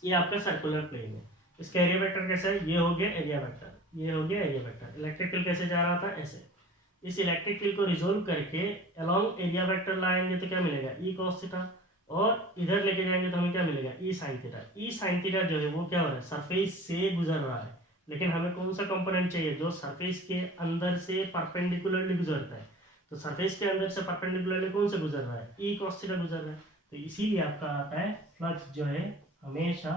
ये आपका सर्कुलर प्लेन है, इसका एरिया वेक्टर कैसा है, ये हो गया एरिया वेक्टर, ये हो गया एरिया वेक्टर। इलेक्ट्रिक फील्ड कैसे जा रहा था, ऐसे। इस इलेक्ट्रिक फील्ड को रिजोल्व करके अलोंग एरिया वेक्टर लाएंगे तो क्या मिलेगा, ई cos थीटा, और इधर लेके जाएंगे तो हमें क्या मिलेगा, ई sin थीटा। ई sin थीटा जो है वो क्या हो रहा है, सरफेस से गुजर रहा है, लेकिन हमें कौन सा कंपोनेंट चाहिए जो सरफेस के अंदर से परपेंडिकुलरली गुजरता है। तो सरफेस के अंदर से परपेंडिकुलरली कौन से गुजर रहा है, ई कॉस थीटा गुजर रहा है। तो इसीलिए आपका आता है फ्लक्स जो है हमेशा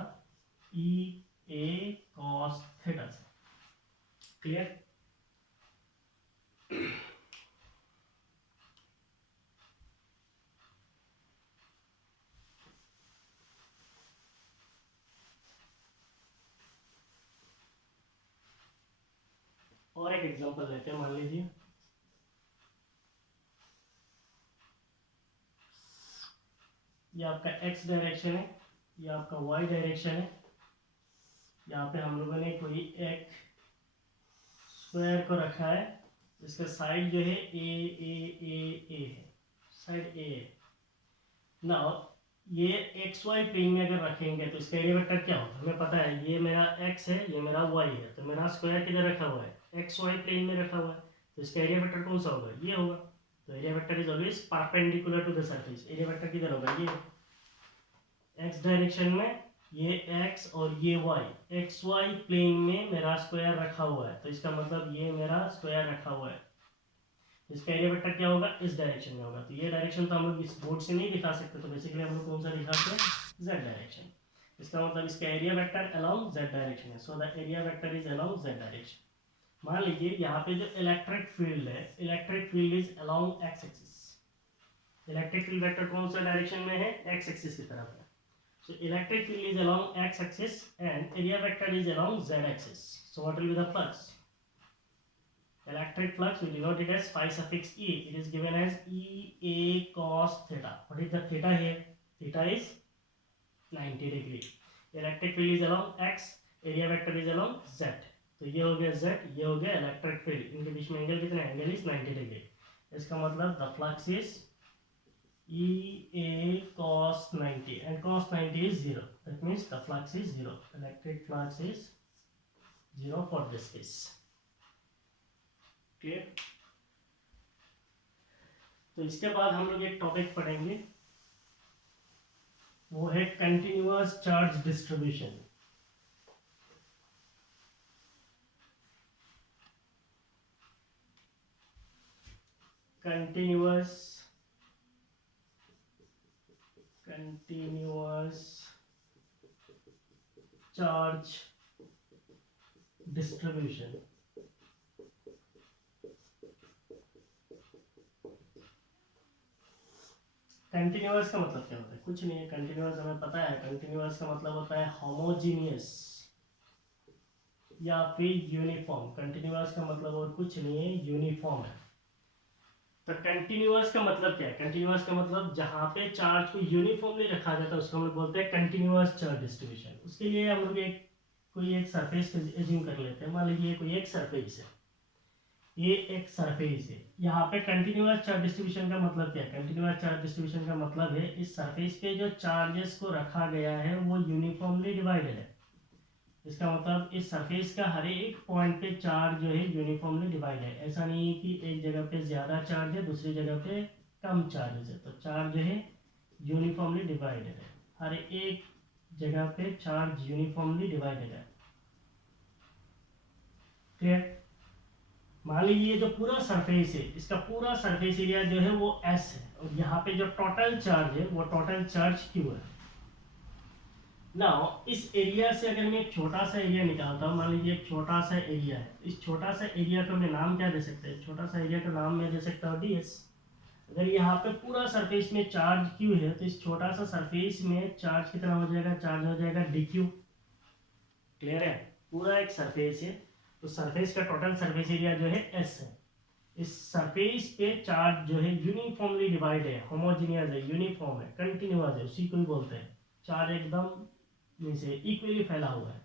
ई ए कॉस थीटा से। क्लियर। और एक एग्जांपल लेते हैं, मान लीजिए ये आपका x डायरेक्शन है, ये आपका y डायरेक्शन है। यहाँ पे हम लोगों ने कोई एक स्क्वायर को रखा है, इसका साइड जो है ए है, साइड ए है। नाउ ये एक्स वाई प्लेन में अगर रखेंगे तो इसका एरिया वेक्टर क्या होगा, हमें पता है ये मेरा x है, ये मेरा y है, तो मेरा स्क्वायर किधर रखा हुआ है, एक्स वाई प्लेन में रखा हुआ है, तो इसका एरिया वेक्टर कौन सा होगा, ये होगा। तो area vector is always perpendicular to the surface. Area vector किधर होगा, ये x डायरेक्शन में, ये x और ये y, एक्स वाई प्लेन में मेरा स्क्वायर रखा हुआ है, तो इसका मतलब ये मेरा स्क्वायर रखा हुआ है। इसका एरिया वेक्टर क्या होगा, इस डायरेक्शन में होगा। तो ये डायरेक्शन तो हम लोग इस बोर्ड से नहीं दिखा सकते, तो बेसिकली हम लोग कौन सा दिखाते हैं, z डायरेक्शन। इसका मतलब इसका area vector along z direction है। So the area vector is along z direction. मान लीजिए यहाँ पे जो इलेक्ट्रिक फील्ड है, electric field is along x axis. Electric field vector कौन सा डायरेक्शन में है, x एक्सिस की तरफ है। So electric field is along x-axis and area vector is along z-axis. So what will be the flux? Electric flux we denote it as phi suffix e. It is given as E A cos theta. What is the theta here? Theta is 90 degree. Electric field is along x, area vector is along z. तो ये हो गया z, ये हो गया electric field. इनके बीच में एंगल कितना है, एंगल इज 90 डिग्री। इसका मतलब the flux is E A cos 90 and cos 90 is 0. That means the flux is 0. Electric flux is 0 for this case. Clear? तो इसके बाद हम लोग एक टॉपिक पढ़ेंगे, वो है continuous charge distribution. Continuous charge distribution. Continuous का मतलब क्या होता है, कुछ नहीं है। कंटिन्यूअस हमें पता है, कंटिन्यूअस का मतलब होता है होमोजीनियस या फिर यूनिफॉर्म। कंटिन्यूअस का मतलब और कुछ नहीं है, यूनिफॉर्म है। तो कंटिन्यूअस का मतलब क्या है, कंटिन्यूअस का मतलब जहां पे चार्ज को यूनिफॉर्मली रखा जाता है उसको हम लोग बोलते हैं कंटिन्यूअस चार्ज डिस्ट्रीब्यूशन। उसके लिए हम लोग कोई एक सरफेस एज्यूम कर लेते हैं। मान लीजिए कोई एक सरफेस है, ये एक सरफेस है। यहाँ पे कंटिन्यूअस चार्ज डिस्ट्रीब्यूशन का मतलब क्या है, कंटिन्यूअस चार्ज डिस्ट्रीब्यूशन का मतलब है इस सरफेस पे जो चार्जेस को रखा गया है वो यूनिफॉर्मली डिवाइडेड है। इसका मतलब इस सरफेस का हर एक पॉइंट पे चार्ज जो है यूनिफॉर्मली डिवाइड है। ऐसा नहीं है कि एक जगह पे ज़्यादा चार्ज है, दूसरी जगह पे कम चार्ज है। तो चार्ज जो है यूनिफॉर्मली डिवाइडेड है, हर एक जगह पे चार्ज यूनिफॉर्मली डिवाइडेड है। क्लियर। मान लीजिए जो पूरा सरफेस है, इसका पूरा सरफेस एरिया जो है वो S है, और यहाँ पे जो टोटल चार्ज है वो टोटल चार्ज Q है। नाउ इस एरिया से अगर मैं एक छोटा सा एरिया निकालता हूँ, मान लीजिए एक छोटा सा एरिया है, इस छोटा सा एरिया को मैं नाम क्या दे सकते हैं, छोटा सा एरिया का नाम मैं दे सकता हूँ ds। अगर यहाँ पे पूरा सरफेस में चार्ज Q है तो इस छोटा सा सरफेस में चार्ज कितना हो जाएगा, चार्ज हो जाएगा dq। क्लियर है। पूरा एक सरफेस है तो सरफेस का टोटल सरफेस एरिया जो है S है। इस सरफेस पे चार्ज जो है यूनिफॉर्मली डिवाइड है, होमोजेनियस है, यूनिफॉर्म है, कंटिन्यूअस है, उसी को ही बोलते हैं चार्ज एकदम से इक्वली फैला हुआ है।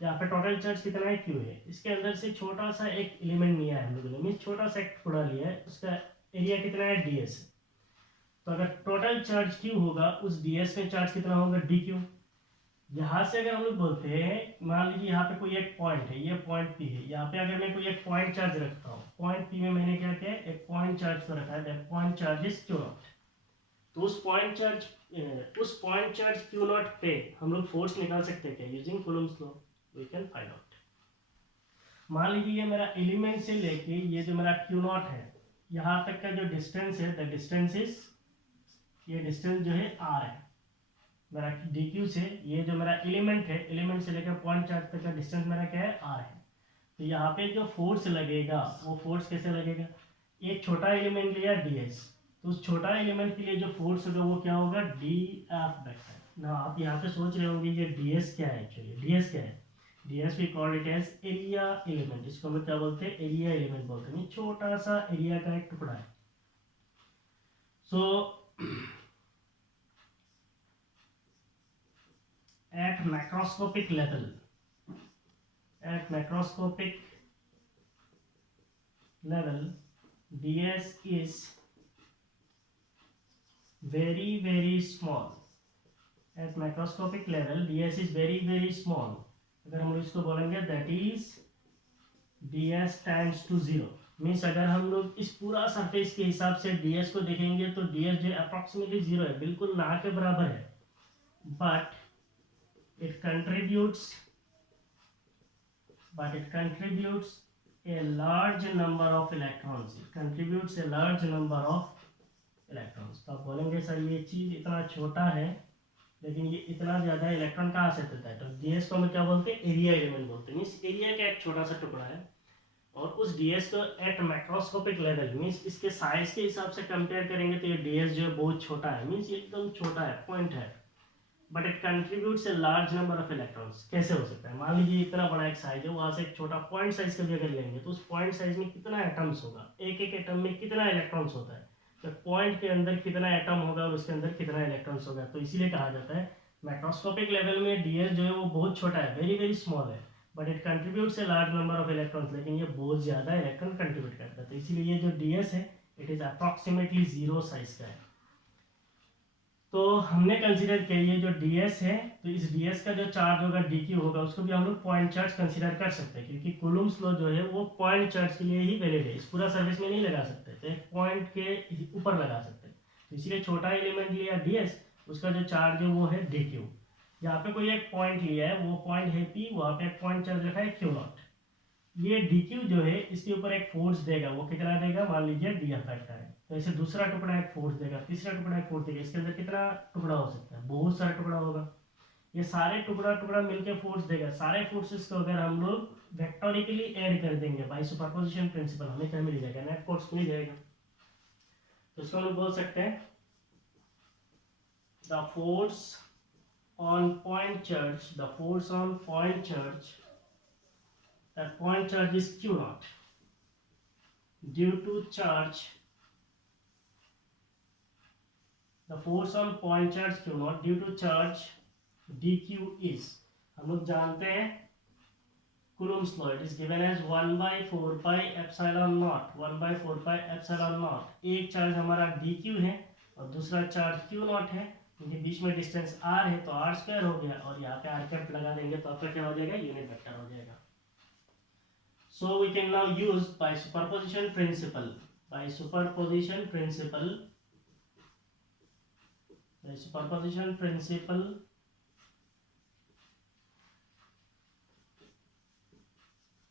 यहाँ पे टोटल चार्ज कितना है, Q है। इसके अंदर से छोटा सा एक एलिमेंट लिया है हम लोगों ने, छोटा सा एक टुकड़ा लिया है, उसका एरिया कितना है, ds। तो अगर टोटल चार्ज Q होगा, उस ds में चार्ज कितना होगा, dq। यहाँ से अगर हम लोग बोलते हैं, मान लीजिए यहाँ पे कोई एक पॉइंट है, ये पॉइंट P है। यहाँ पे अगर मैं कोई एक पॉइंट चार्ज रखता हूँ, पॉइंट P में मैंने क्या किया, एक पॉइंट चार्ज को रखा है, that point charge is Q not. तो उस पॉइंट चार्ज Q नॉट पे हम लोग फोर्स निकाल सकते हैं क्या, using Coulomb's law we can find out. मान लीजिए ये मेरा एलिमेंट से लेके ये जो मेरा क्यू नॉट है यहाँ तक का जो डिस्टेंस है, द डिस्टेंस इज, ये डिस्टेंस जो है आर है मेरा डी क्यू से, ये जो मेरा एलिमेंट है, एलिमेंट से लेकर पॉइंट चार्ज तक का डिस्टेंस मेरा क्या है, आर है। तो यहाँ पे जो फोर्स लगेगा वो फोर्स कैसे लगेगा, एक छोटा एलिमेंट लिया डी एस, तो उस छोटा एलिमेंट के लिए जो फोर्स होगा वो क्या होगा, डी एफ वेक्टर ना। आप यहाँ पे सोच रहे होंगे ये डी एस क्या है, एक्चुअली डी एस क्या है, D S we call it as area element, इसको हम क्या बोलते हैं, एरिया एलिमेंट बोलते हैं, छोटा सा एरिया का एक टुकड़ा है। सो at macroscopic level, at macroscopic level ds is very small, at macroscopic level ds is very small। अगर हम लोग इसको बोलेंगे that is ds tends to 0, means अगर हम लोग इस पूरा सरफेस के हिसाब से ds को देखेंगे तो ds जो अप्रोक्सीमेटली 0 है, बिल्कुल ना के बराबर है, but it contributes a large number of electrons, it contributes a large number of electrons। तो आप बोलेंगे सर ये चीज इतना छोटा है लेकिन ये इतना ज्यादा इलेक्ट्रॉन कहाँ से देता है, तो डीएस को हम क्या बोलते हैं, एरिया एलिमेंट बोलते हैं। मीन्स एरिया का एक छोटा सा टुकड़ा है और उस डीएस को एट मैक्रोस्कोपिक लेवल, मीन्स इसके साइज के हिसाब से कंपेयर करेंगे तो ये डीएस जो है बहुत छोटा है, मीन्स ये एकदम छोटा है, पॉइंट है, but it contributes a large number of electrons. कैसे हो सकता है, मान लीजिए इतना बड़ा एक साइज है, वहां से एक छोटा पॉइंट साइज का भी अगर लेंगे तो उस पॉइंट साइज में कितना एटम्स होगा, एक एक एटम में कितना इलेक्ट्रॉन्स होता है, तो पॉइंट के अंदर कितना एटम होगा और उसके अंदर कितना इलेक्ट्रॉन्स होगा। तो इसीलिए कहा जाता है मैक्रोस्कोपिक लेवल में डीएस जो है वो बहुत छोटा है, वेरी स्मॉल है, but it contributes a large number of electrons, लेकिन ये बहुत ज्यादा इलेक्ट्रॉन कंट्रीब्यूट करता है। तो इसीलिए ये जो डीएस है इट इज अप्रॉक्सीमेटली 0 साइज का है। तो हमने कंसीडर किया ये जो ds है, तो इस ds का जो चार्ज होगा dq होगा, उसको भी हम लोग पॉइंट चार्ज कंसीडर कर सकते हैं, क्योंकि कूलम्ब्स लॉ जो है वो पॉइंट चार्ज के लिए ही वैलिड है, इस पूरा सर्फेस में नहीं लगा सकते, तो एक पॉइंट के ऊपर लगा सकते हैं। तो इसीलिए छोटा एलिमेंट लिया ds, उसका जो चार्ज है वो है dq। यहाँ पे कोई एक पॉइंट लिया है, वो पॉइंट है p, वहाँ पे एक पॉइंट चार्ज रखा है q नॉट। ये dq जो है इसके ऊपर एक फोर्स देगा, वो कितना देगा, मान लीजिए df फैक्टर है, तो ऐसे दूसरा टुकड़ा एक फोर्स देगा, तीसरा टुकड़ा एक फोर्स देगा, इसके अंदर कितना टुकड़ा हो सकता है, बहुत सारा टुकड़ा होगा, ये सारे टुकड़ा मिलकर फोर्स देगा। सारे फोर्सेस को अगर हम लोग वेक्टोरिकली ऐड कर देंगे बाय सुपरपोजिशन प्रिंसिपल, हमें क्या मिल जाएगा, नेट फोर्स मिल जाएगा। तो इसको हम लोग बोल सकते हैं the force on point charge, the force on point charge, that point charge is q naught due to charge, the force on point charge q naught due to charge dq is, हम लोग जानते हैं Coulomb's law, it is given as 1/4 pi epsilon naught, 1/4 pi epsilon naught। एक charge हमारा dq है और दूसरा charge q naught है, क्योंकि बीच में डिस्टेंस r है तो r स्क्वायर हो गया, और यहाँ पे r कैप लगा देंगे तो आपका क्या हो जाएगा, यूनिट वेक्टर हो जाएगा। So we can now use by superposition principle, by superposition principle, by superposition principle,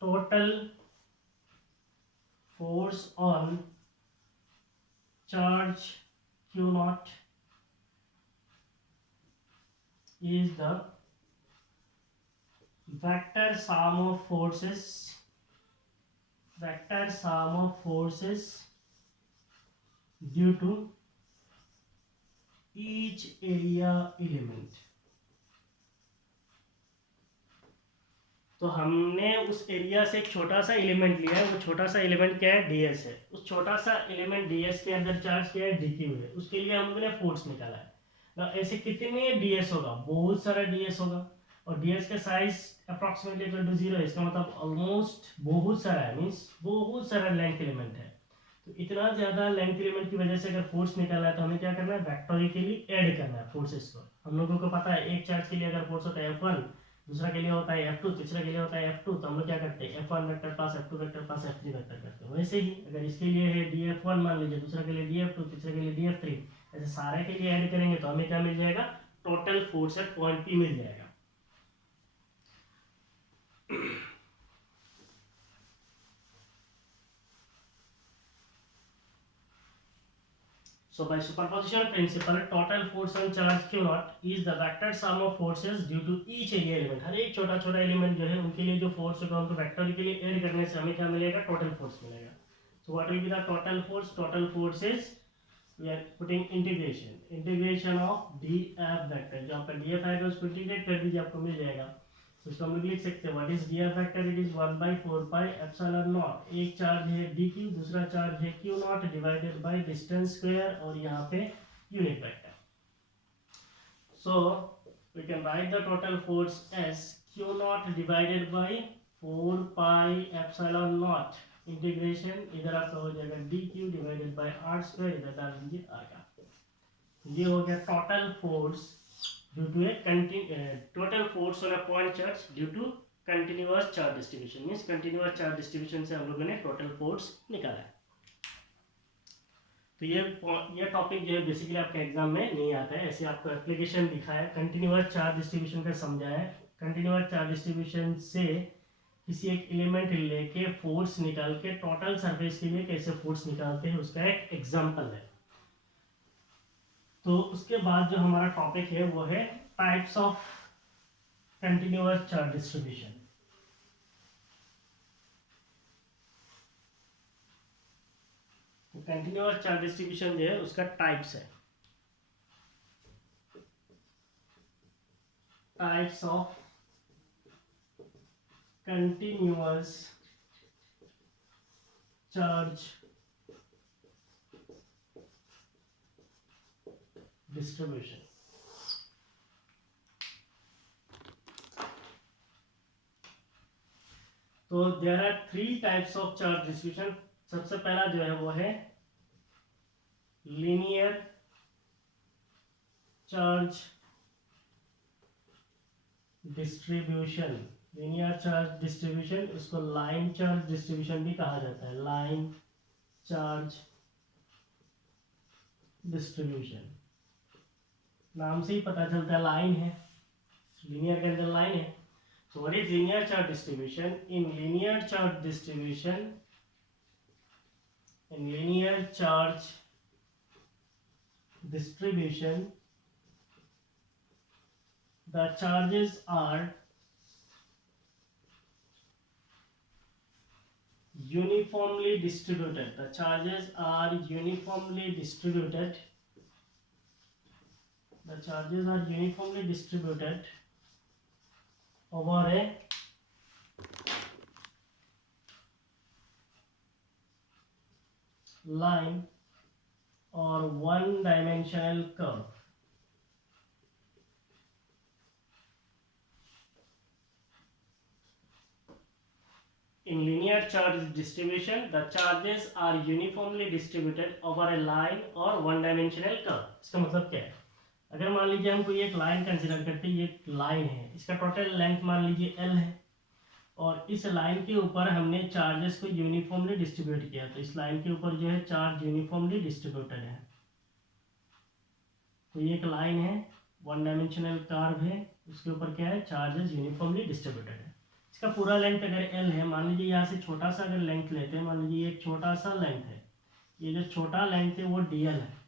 total force on charge q naught is the vector sum of forces, vector sum of forces due to each area element। तो हमने उस area से एक छोटा सा element लिया है, वो छोटा सा एलिमेंट क्या है, ds है, उस छोटा सा एलिमेंट ds के अंदर चार्ज क्या है, dq है, उसके लिए हम लोगों ने फोर्स निकाला है। तो ऐसे कितने ds होगा, बहुत सारा ds होगा, और ds का साइज अप्रोक्सीमेटली इक्वल टू 0 है, इसका मतलब ऑलमोस्ट बहुत सारा है, मींस बहुत सारा लेंथ एलिमेंट है। तो इतना ज्यादा लेंथ एलिमेंट की वजह से अगर फोर्स निकालना है तो हमें क्या करना है, वेक्टोरिकली ऐड करना है फोर्सेस को। हम लोगों को पता है एक चार्ज के लिए अगर फोर्स होता है F1, दूसरा के लिए होता है F2, तीसरा के लिए होता है F2, तो हम लोग क्या करते हैं, F1 vector plus F2 vector plus F3 vector करते हैं। वैसे ही अगर इसके लिए है dF1 मान लीजिए, दूसरा के लिए dF2, तीसरे के लिए dF3, ऐसे सारे के लिए ऐड करेंगे तो हमें क्या मिल जाएगा, total force at point P मिल जाएगा। So by superposition principle, total force on charge Q naught is the vector sum of forces due to each area element. हर एक छोटा छोटा एलिमेंट जो है उनके लिए जो फोर्स होगा उनको वेक्टर के लिए ऐड करने से हमें क्या मिलेगा, टोटल फोर्स मिलेगा. So what will be the total force? Total force is, we are putting integration of df vector. जो आपका df आएगा उसको इंटीग्रेट कर दीजिए, आपको मिल जाएगा. तो इसको हम लोग लिख सकते हैं, what is df vector? It is 1/4 pi epsilon naught. एक चार्ज है dq, दूसरा चार्ज है q naught divided by distance square और यहाँ पे unit vector. So we can write the total force as q naught divided by 4 pi epsilon naught integration, इधर आपका हो जाएगा dq divided by r square, इधर डाल दीजिए r का. ये हो गया total force due to a total force on a point charge due to continuous charge distribution. means continuous charge distribution से हम लोगों ने total force निकाला है. तो ये टॉपिक जो है बेसिकली आपके एग्जाम में नहीं आता है, ऐसे आपको एप्लीकेशन दिखाया, कंटिन्यूअस चार्ज डिस्ट्रीब्यूशन का समझाया. कंटिन्यूअस चार्ज डिस्ट्रीब्यूशन से किसी एक एलिमेंट लेके फोर्स निकाल के टोटल सरफेस के लिए कैसे फोर्स निकालते हैं उसका एक एग्जाम्पल है. तो उसके बाद जो हमारा टॉपिक है वो है types of continuous charge distribution. तो कंटिन्यूअस चार्ज डिस्ट्रीब्यूशन जो है उसका टाइप्स है. Types of continuous charge distribution. तो there are 3 types of charge distribution. सबसे पहला जो है वो है linear charge distribution. linear charge distribution, उसको line charge distribution भी कहा जाता है. line charge distribution, नाम से ही पता चलता है लाइन है, लीनियर के अंदर लाइन है. So what is linear charge distribution? In linear charge distribution, in linear charge distribution the charges are uniformly distributed. The charges are uniformly distributed. The charges are uniformly distributed over a line or one-dimensional curve. In linear charge distribution, the charges are uniformly distributed over a line or one-dimensional curve. इसका मतलब क्या है? अगर मान लीजिए हम कोई एक लाइन कंसीडर करते हैं, ये एक लाइन है, इसका टोटल लेंथ मान लीजिए L है और इस लाइन के ऊपर हमने चार्जेस को यूनिफॉर्मली डिस्ट्रीब्यूट किया. तो इस लाइन के ऊपर जो है चार्ज यूनिफॉर्मली डिस्ट्रीब्यूटेड है. तो ये एक लाइन है, वन डायमेंशनल कर्व है, उसके ऊपर क्या है, चार्जेस यूनिफॉर्मली डिस्ट्रीब्यूटेड है. इसका पूरा लेंथ अगर L है, मान लीजिए यहाँ से छोटा सा अगर लेंथ लेते हैं, मान लीजिए एक छोटा सा लेंथ है, ये जो छोटा लेंथ है वो dl है.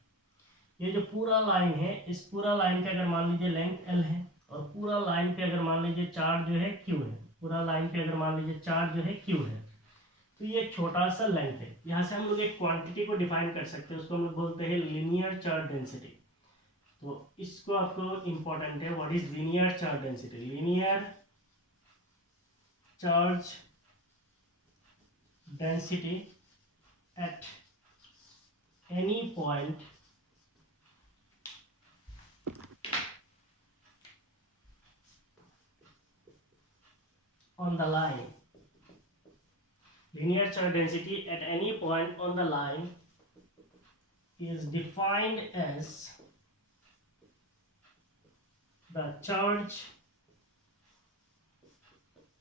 ये जो पूरा लाइन है, इस पूरा लाइन का अगर मान लीजिए लेंथ L है और पूरा लाइन पे अगर मान लीजिए चार्ज जो है Q है, पूरा लाइन पे अगर मान लीजिए चार्ज जो है Q है, तो ये एक छोटा सा लेंथ है. यहाँ से हम लोग एक क्वांटिटी को डिफाइन कर सकते हैं, उसको हम लोग बोलते हैं लीनियर चार्ज डेंसिटी. तो इसको आपको इंपॉर्टेंट है, what is linear charge density? Linear charge density at any point on the line. Linear charge density at any point on the line is defined as the charge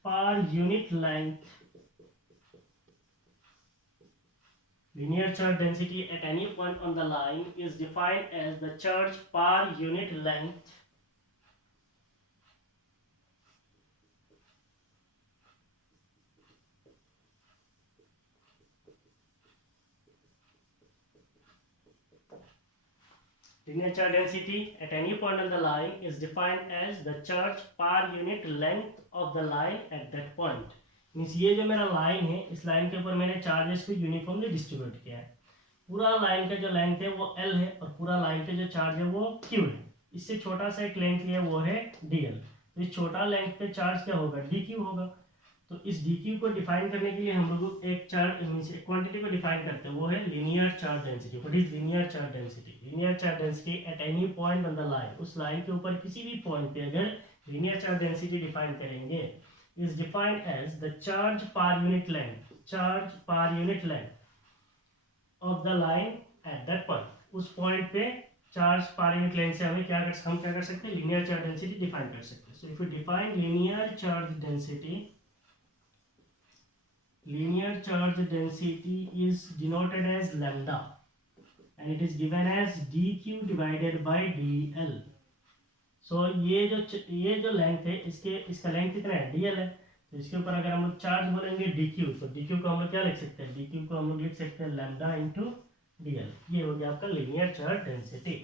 per unit length. Linear charge density at any point on the line is defined as the charge per unit length Linear charge density at any point on the line is defined as the charge per unit length of the line at that point. Means ये जो मेरा line है, इस line के ऊपर मैंने charges को uniformly distribute किया है। पूरा लाइन का जो लेंथ है वो L है और पूरा लाइन का जो चार्ज है वो Q है। इससे छोटा सा एक लेंथ लिया वो है DL। तो इस छोटा लेंथ पे चार्ज क्या होगा, DQ होगा। तो इस DQ को डिफाइन करने के लिए हम लोग एक चार्ज मींस एक क्वांटिटी को डिफाइन करते हैं, वो है linear charge density. What is linear charge density? Linear charge density at any point on the line, उस लाइन के ऊपर किसी भी पॉइंट पे अगर लीनियर चार्ज डेंसिटी डिफाइन करेंगे, is defined as the charge per unit length, charge per unit length of the line at that point. उस point पे चार्ज पर यूनिट लेंथ से हम क्या कर सकते हैं, लीनियर चार्ज डेंसिटी डिफाइन कर सकते हैं। So if you define linear charge density, linear charge density is denoted as lambda and it is given as dq divided by dl. so ये जो लेंथ है, इसका लेंथ कितना है, dl है। तो इसके ऊपर अगर हम लोग चार्ज बोलेंगे dq, तो dq को हम लोग क्या लिख सकते हैं, dq को हम लोग लिख सकते हैं लैम्डा इंटू dl। ये हो गया आपका linear charge density.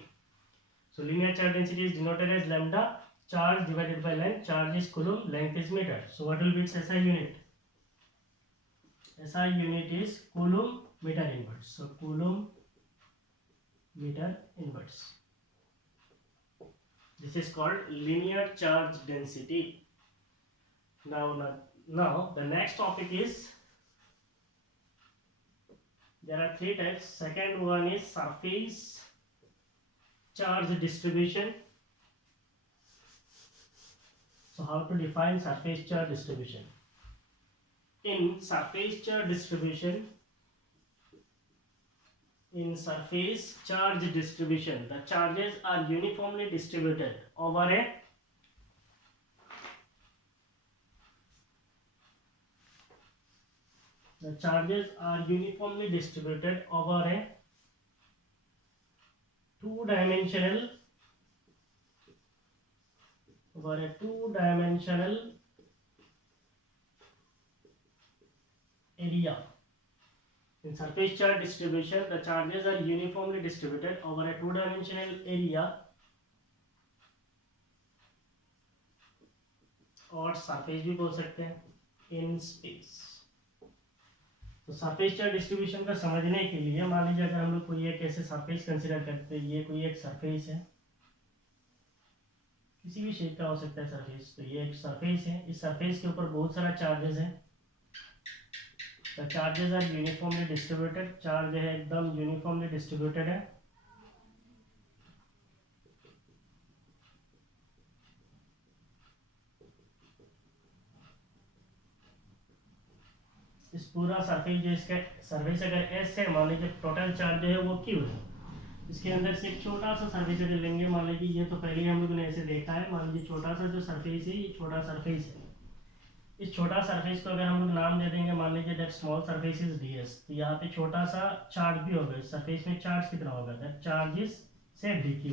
So linear charge density is denoted as lambda, charge divided by length, charge is coulomb, length is metre. So what will be its SI unit? SI unit is coulomb meter inverse. So coulomb meter inverse. This is called linear charge density. Now the next topic is, there are three types. Second one is surface charge distribution. So how to define surface charge distribution? In surface charge distribution, the charges are uniformly distributed over a two-dimensional area. In surface charge distribution, the charges are uniformly distributed over a two-dimensional area और surface भी बोल सकते हैं, in space. तो surface charge distribution का समझने के लिए मान लीजिए अगर हम लोग कोई एक ऐसे सरफेस कंसीडर करते हैं, ये कोई एक सरफेस है, किसी भी शेप का हो सकता है सरफेस। तो ये एक सरफेस है, इस सरफेस के ऊपर बहुत सारा चार्जेस है। The charges are uniformly distributed, charge है एकदम यूनिफॉर्मली डिस्ट्रीब्यूटेड है। इस पूरा सरफेस जो इसका सरफेस अगर S है, मान लीजिए टोटल चार्ज जो है वो Q है। इसके अंदर से एक छोटा सा सरफेस अगर लेंगे, मान लीजिए ये तो पहले हम लोगों ने ऐसे देखा है, मान लीजिए छोटा सा जो सरफेस है, ये छोटा सरफेस है। इस छोटा सरफेस को अगर हम लोग नाम दे देंगे, मान लीजिए that small surface is ds, तो यहाँ पे छोटा सा चार्ज भी होगा। इस सरफेस में चार्ज कितना होगा, दैट चार्ज इज से dq।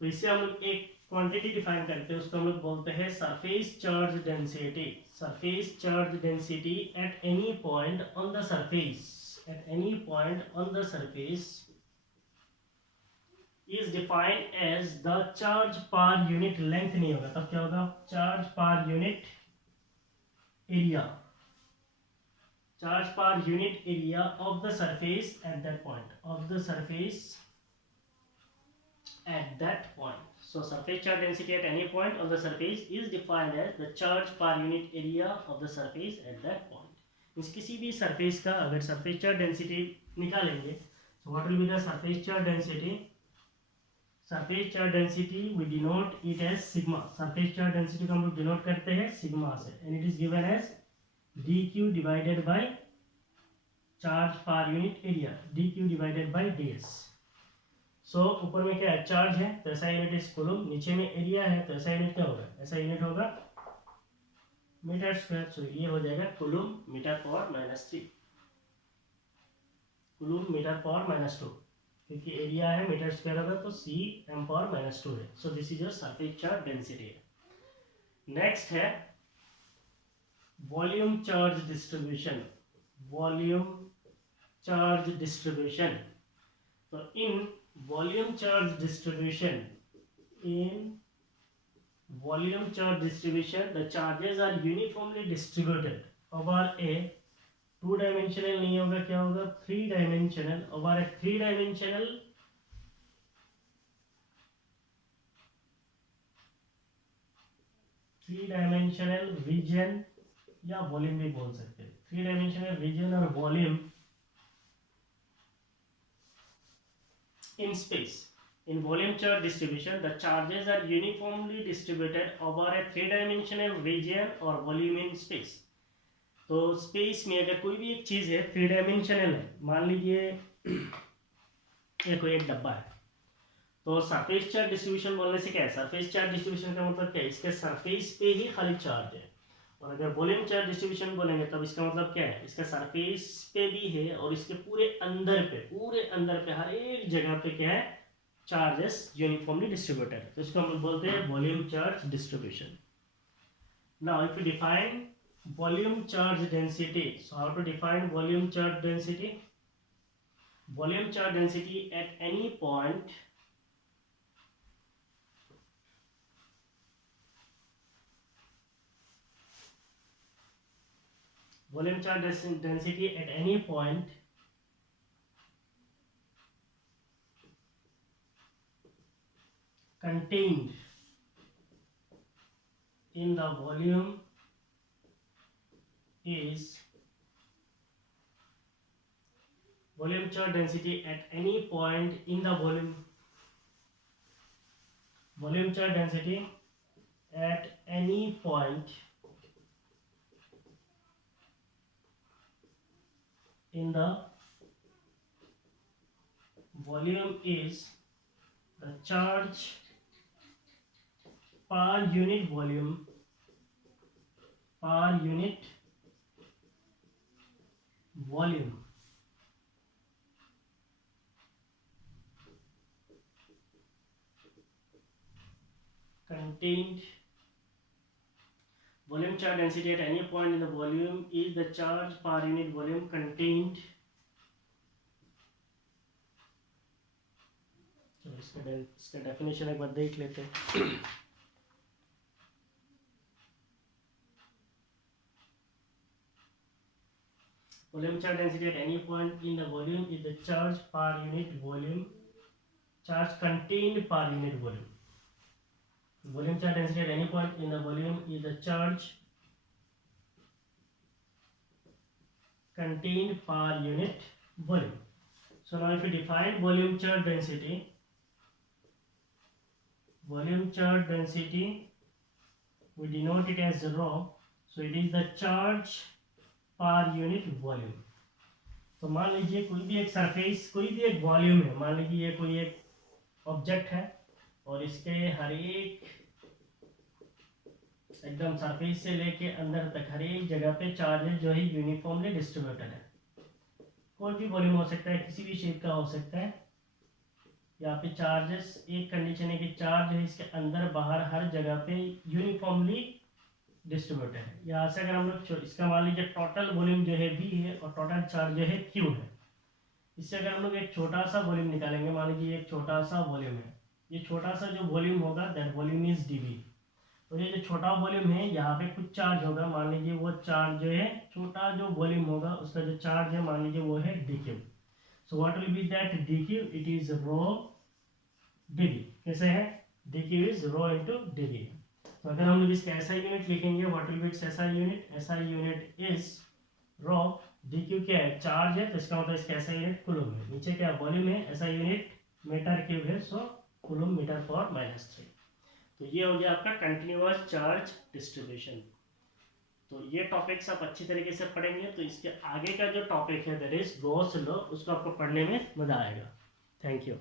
तो इससे हम लोग एक क्वांटिटी डिफाइन करते हैं, उसको हम लोग बोलते हैं surface charge density. Surface charge density at any point on the surface, at any point on the surface is defined as the charge per unit length. नहीं होगा तब क्या होगा, charge per unit area, charge per unit area of the surface at that point, of the surface at that point. So surface charge density at any point of the surface is defined as the charge per unit area of the surface at that point. इस किसी भी surface का अगर surface charge density निकालेंगे, so what will be the surface charge density? Surface charge density we denote it as sigma. Surface charge density को हम लोग denote करते हैं सिग्मा से, and it is given as dq divided by charge per unit area, dq divided by ds। So ऊपर में क्या है, चार्ज है तो ऐसा यूनिट इज कूलम, नीचे में एरिया है तो ऐसा यूनिट क्या होगा, ऐसा यूनिट होगा मीटर स्क्वायर। सो ये हो जाएगा coulomb metre power -3, coulomb metre power -2, क्योंकि एरिया है मीटर स्क्वायर होगा तो c m पावर -2 है। So this is your surface charge density. Next है volume charge distribution. Volume charge distribution, तो in volume charge distribution. In volume charge distribution, the charges are uniformly distributed over a two dimensional नहीं होगा, क्या होगा, three dimensional, over ए three dimensional reason या volume भी बोल सकते हैं, थ्री डायमेंशनल रीजन और volume in space. In volume charge distribution, the charges are uniformly distributed over a three-dimensional region or volume in space. तो स्पेस में अगर कोई भी एक चीज़ है थ्री डायमेंशनल है, मान लीजिए ये कोई एक डब्बा है, तो सरफेस चार्ज डिस्ट्रीब्यूशन बोलने से क्या है, सरफेस चार्ज डिस्ट्रीब्यूशन का मतलब क्या है, इसके सरफेस पे ही खाली चार्ज है। और अगर वॉल्यूम चार्ज डिस्ट्रीब्यूशन बोलेंगे तब इसका मतलब क्या है, इसका सरफेस पे भी है और इसके पूरे अंदर पे हर एक जगह पे क्या है, चार्जेस यूनिफॉर्मली डिस्ट्रीब्यूटेड, तो इसको हम बोलते हैं volume charge distribution. Now if you define volume charge density, so how to define volume charge density? Volume charge density at any point volume charge density at any point contained in the volume is volume charge density at any point in the volume charge density at any point in the volume is the charge per unit volume contained. Volume charge density at any point in the volume is the charge per unit volume contained. तो इसका definition एक बार देख लेते हैं। Volume charge density at any point in the volume is the charge per unit volume, charge contained per unit volume. Volume charge density at any point in the volume is the charge contained per unit volume. So now if you define volume charge density we denote it as rho, so it is the charge per unit volume. तो मान लीजिए कोई भी एक surface, कोई भी एक volume है, मान लीजिए ये कोई एक ऑब्जेक्ट है और इसके हर एक एकदम सरफेस से लेके अंदर तक हर एक जगह पे चार्जेस जो है यूनिफॉर्मली डिस्ट्रीब्यूटेड है। कोई भी वॉल्यूम हो सकता है, किसी भी शेप का हो सकता है। यहाँ पे चार्जेस, एक कंडीशन है कि चार्ज है इसके अंदर बाहर हर जगह पे यूनिफॉर्मली डिस्ट्रीब्यूटेड है। यहाँ से अगर हम लोग इसका मान लीजिए टोटल वॉल्यूम जो है V है और टोटल चार्ज जो है Q है, इससे अगर हम लोग एक छोटा सा वॉल्यूम निकालेंगे, मान लीजिए एक छोटा सा वॉल्यूम है, ये छोटा सा जो वॉल्यूम होगा दैट वॉल्यूम इज dV। और ये जो छोटा वॉल्यूम है यहाँ पे कुछ चार्ज होगा, मान लीजिए वो चार्ज जो है, छोटा जो वॉल्यूम होगा उसका जो चार्ज है मान लीजिए वो है dQ। So what will be that dQ? It is rho dV। कैसे है? dQ is rho into dV। तो अगर हम लोग इसका SI यूनिट लिखेंगे, what will be its SI unit? SI unit is rho, dQ क्या है? चार्ज है, तो इसका मतलब इसका SI यूनिट कूलम है। नीचे क्या वॉल्यूम है, SI यूनिट मीटर क्यूब है, सो कूलम मीटर पावर -3। तो ये हो गया आपका कंटिन्यूअस चार्ज डिस्ट्रीब्यूशन। तो ये टॉपिक्स आप अच्छी तरीके से पढ़ेंगे तो इसके आगे का जो टॉपिक है दैट इज गॉस लॉ, उसको आपको पढ़ने में मजा आएगा। Thank you.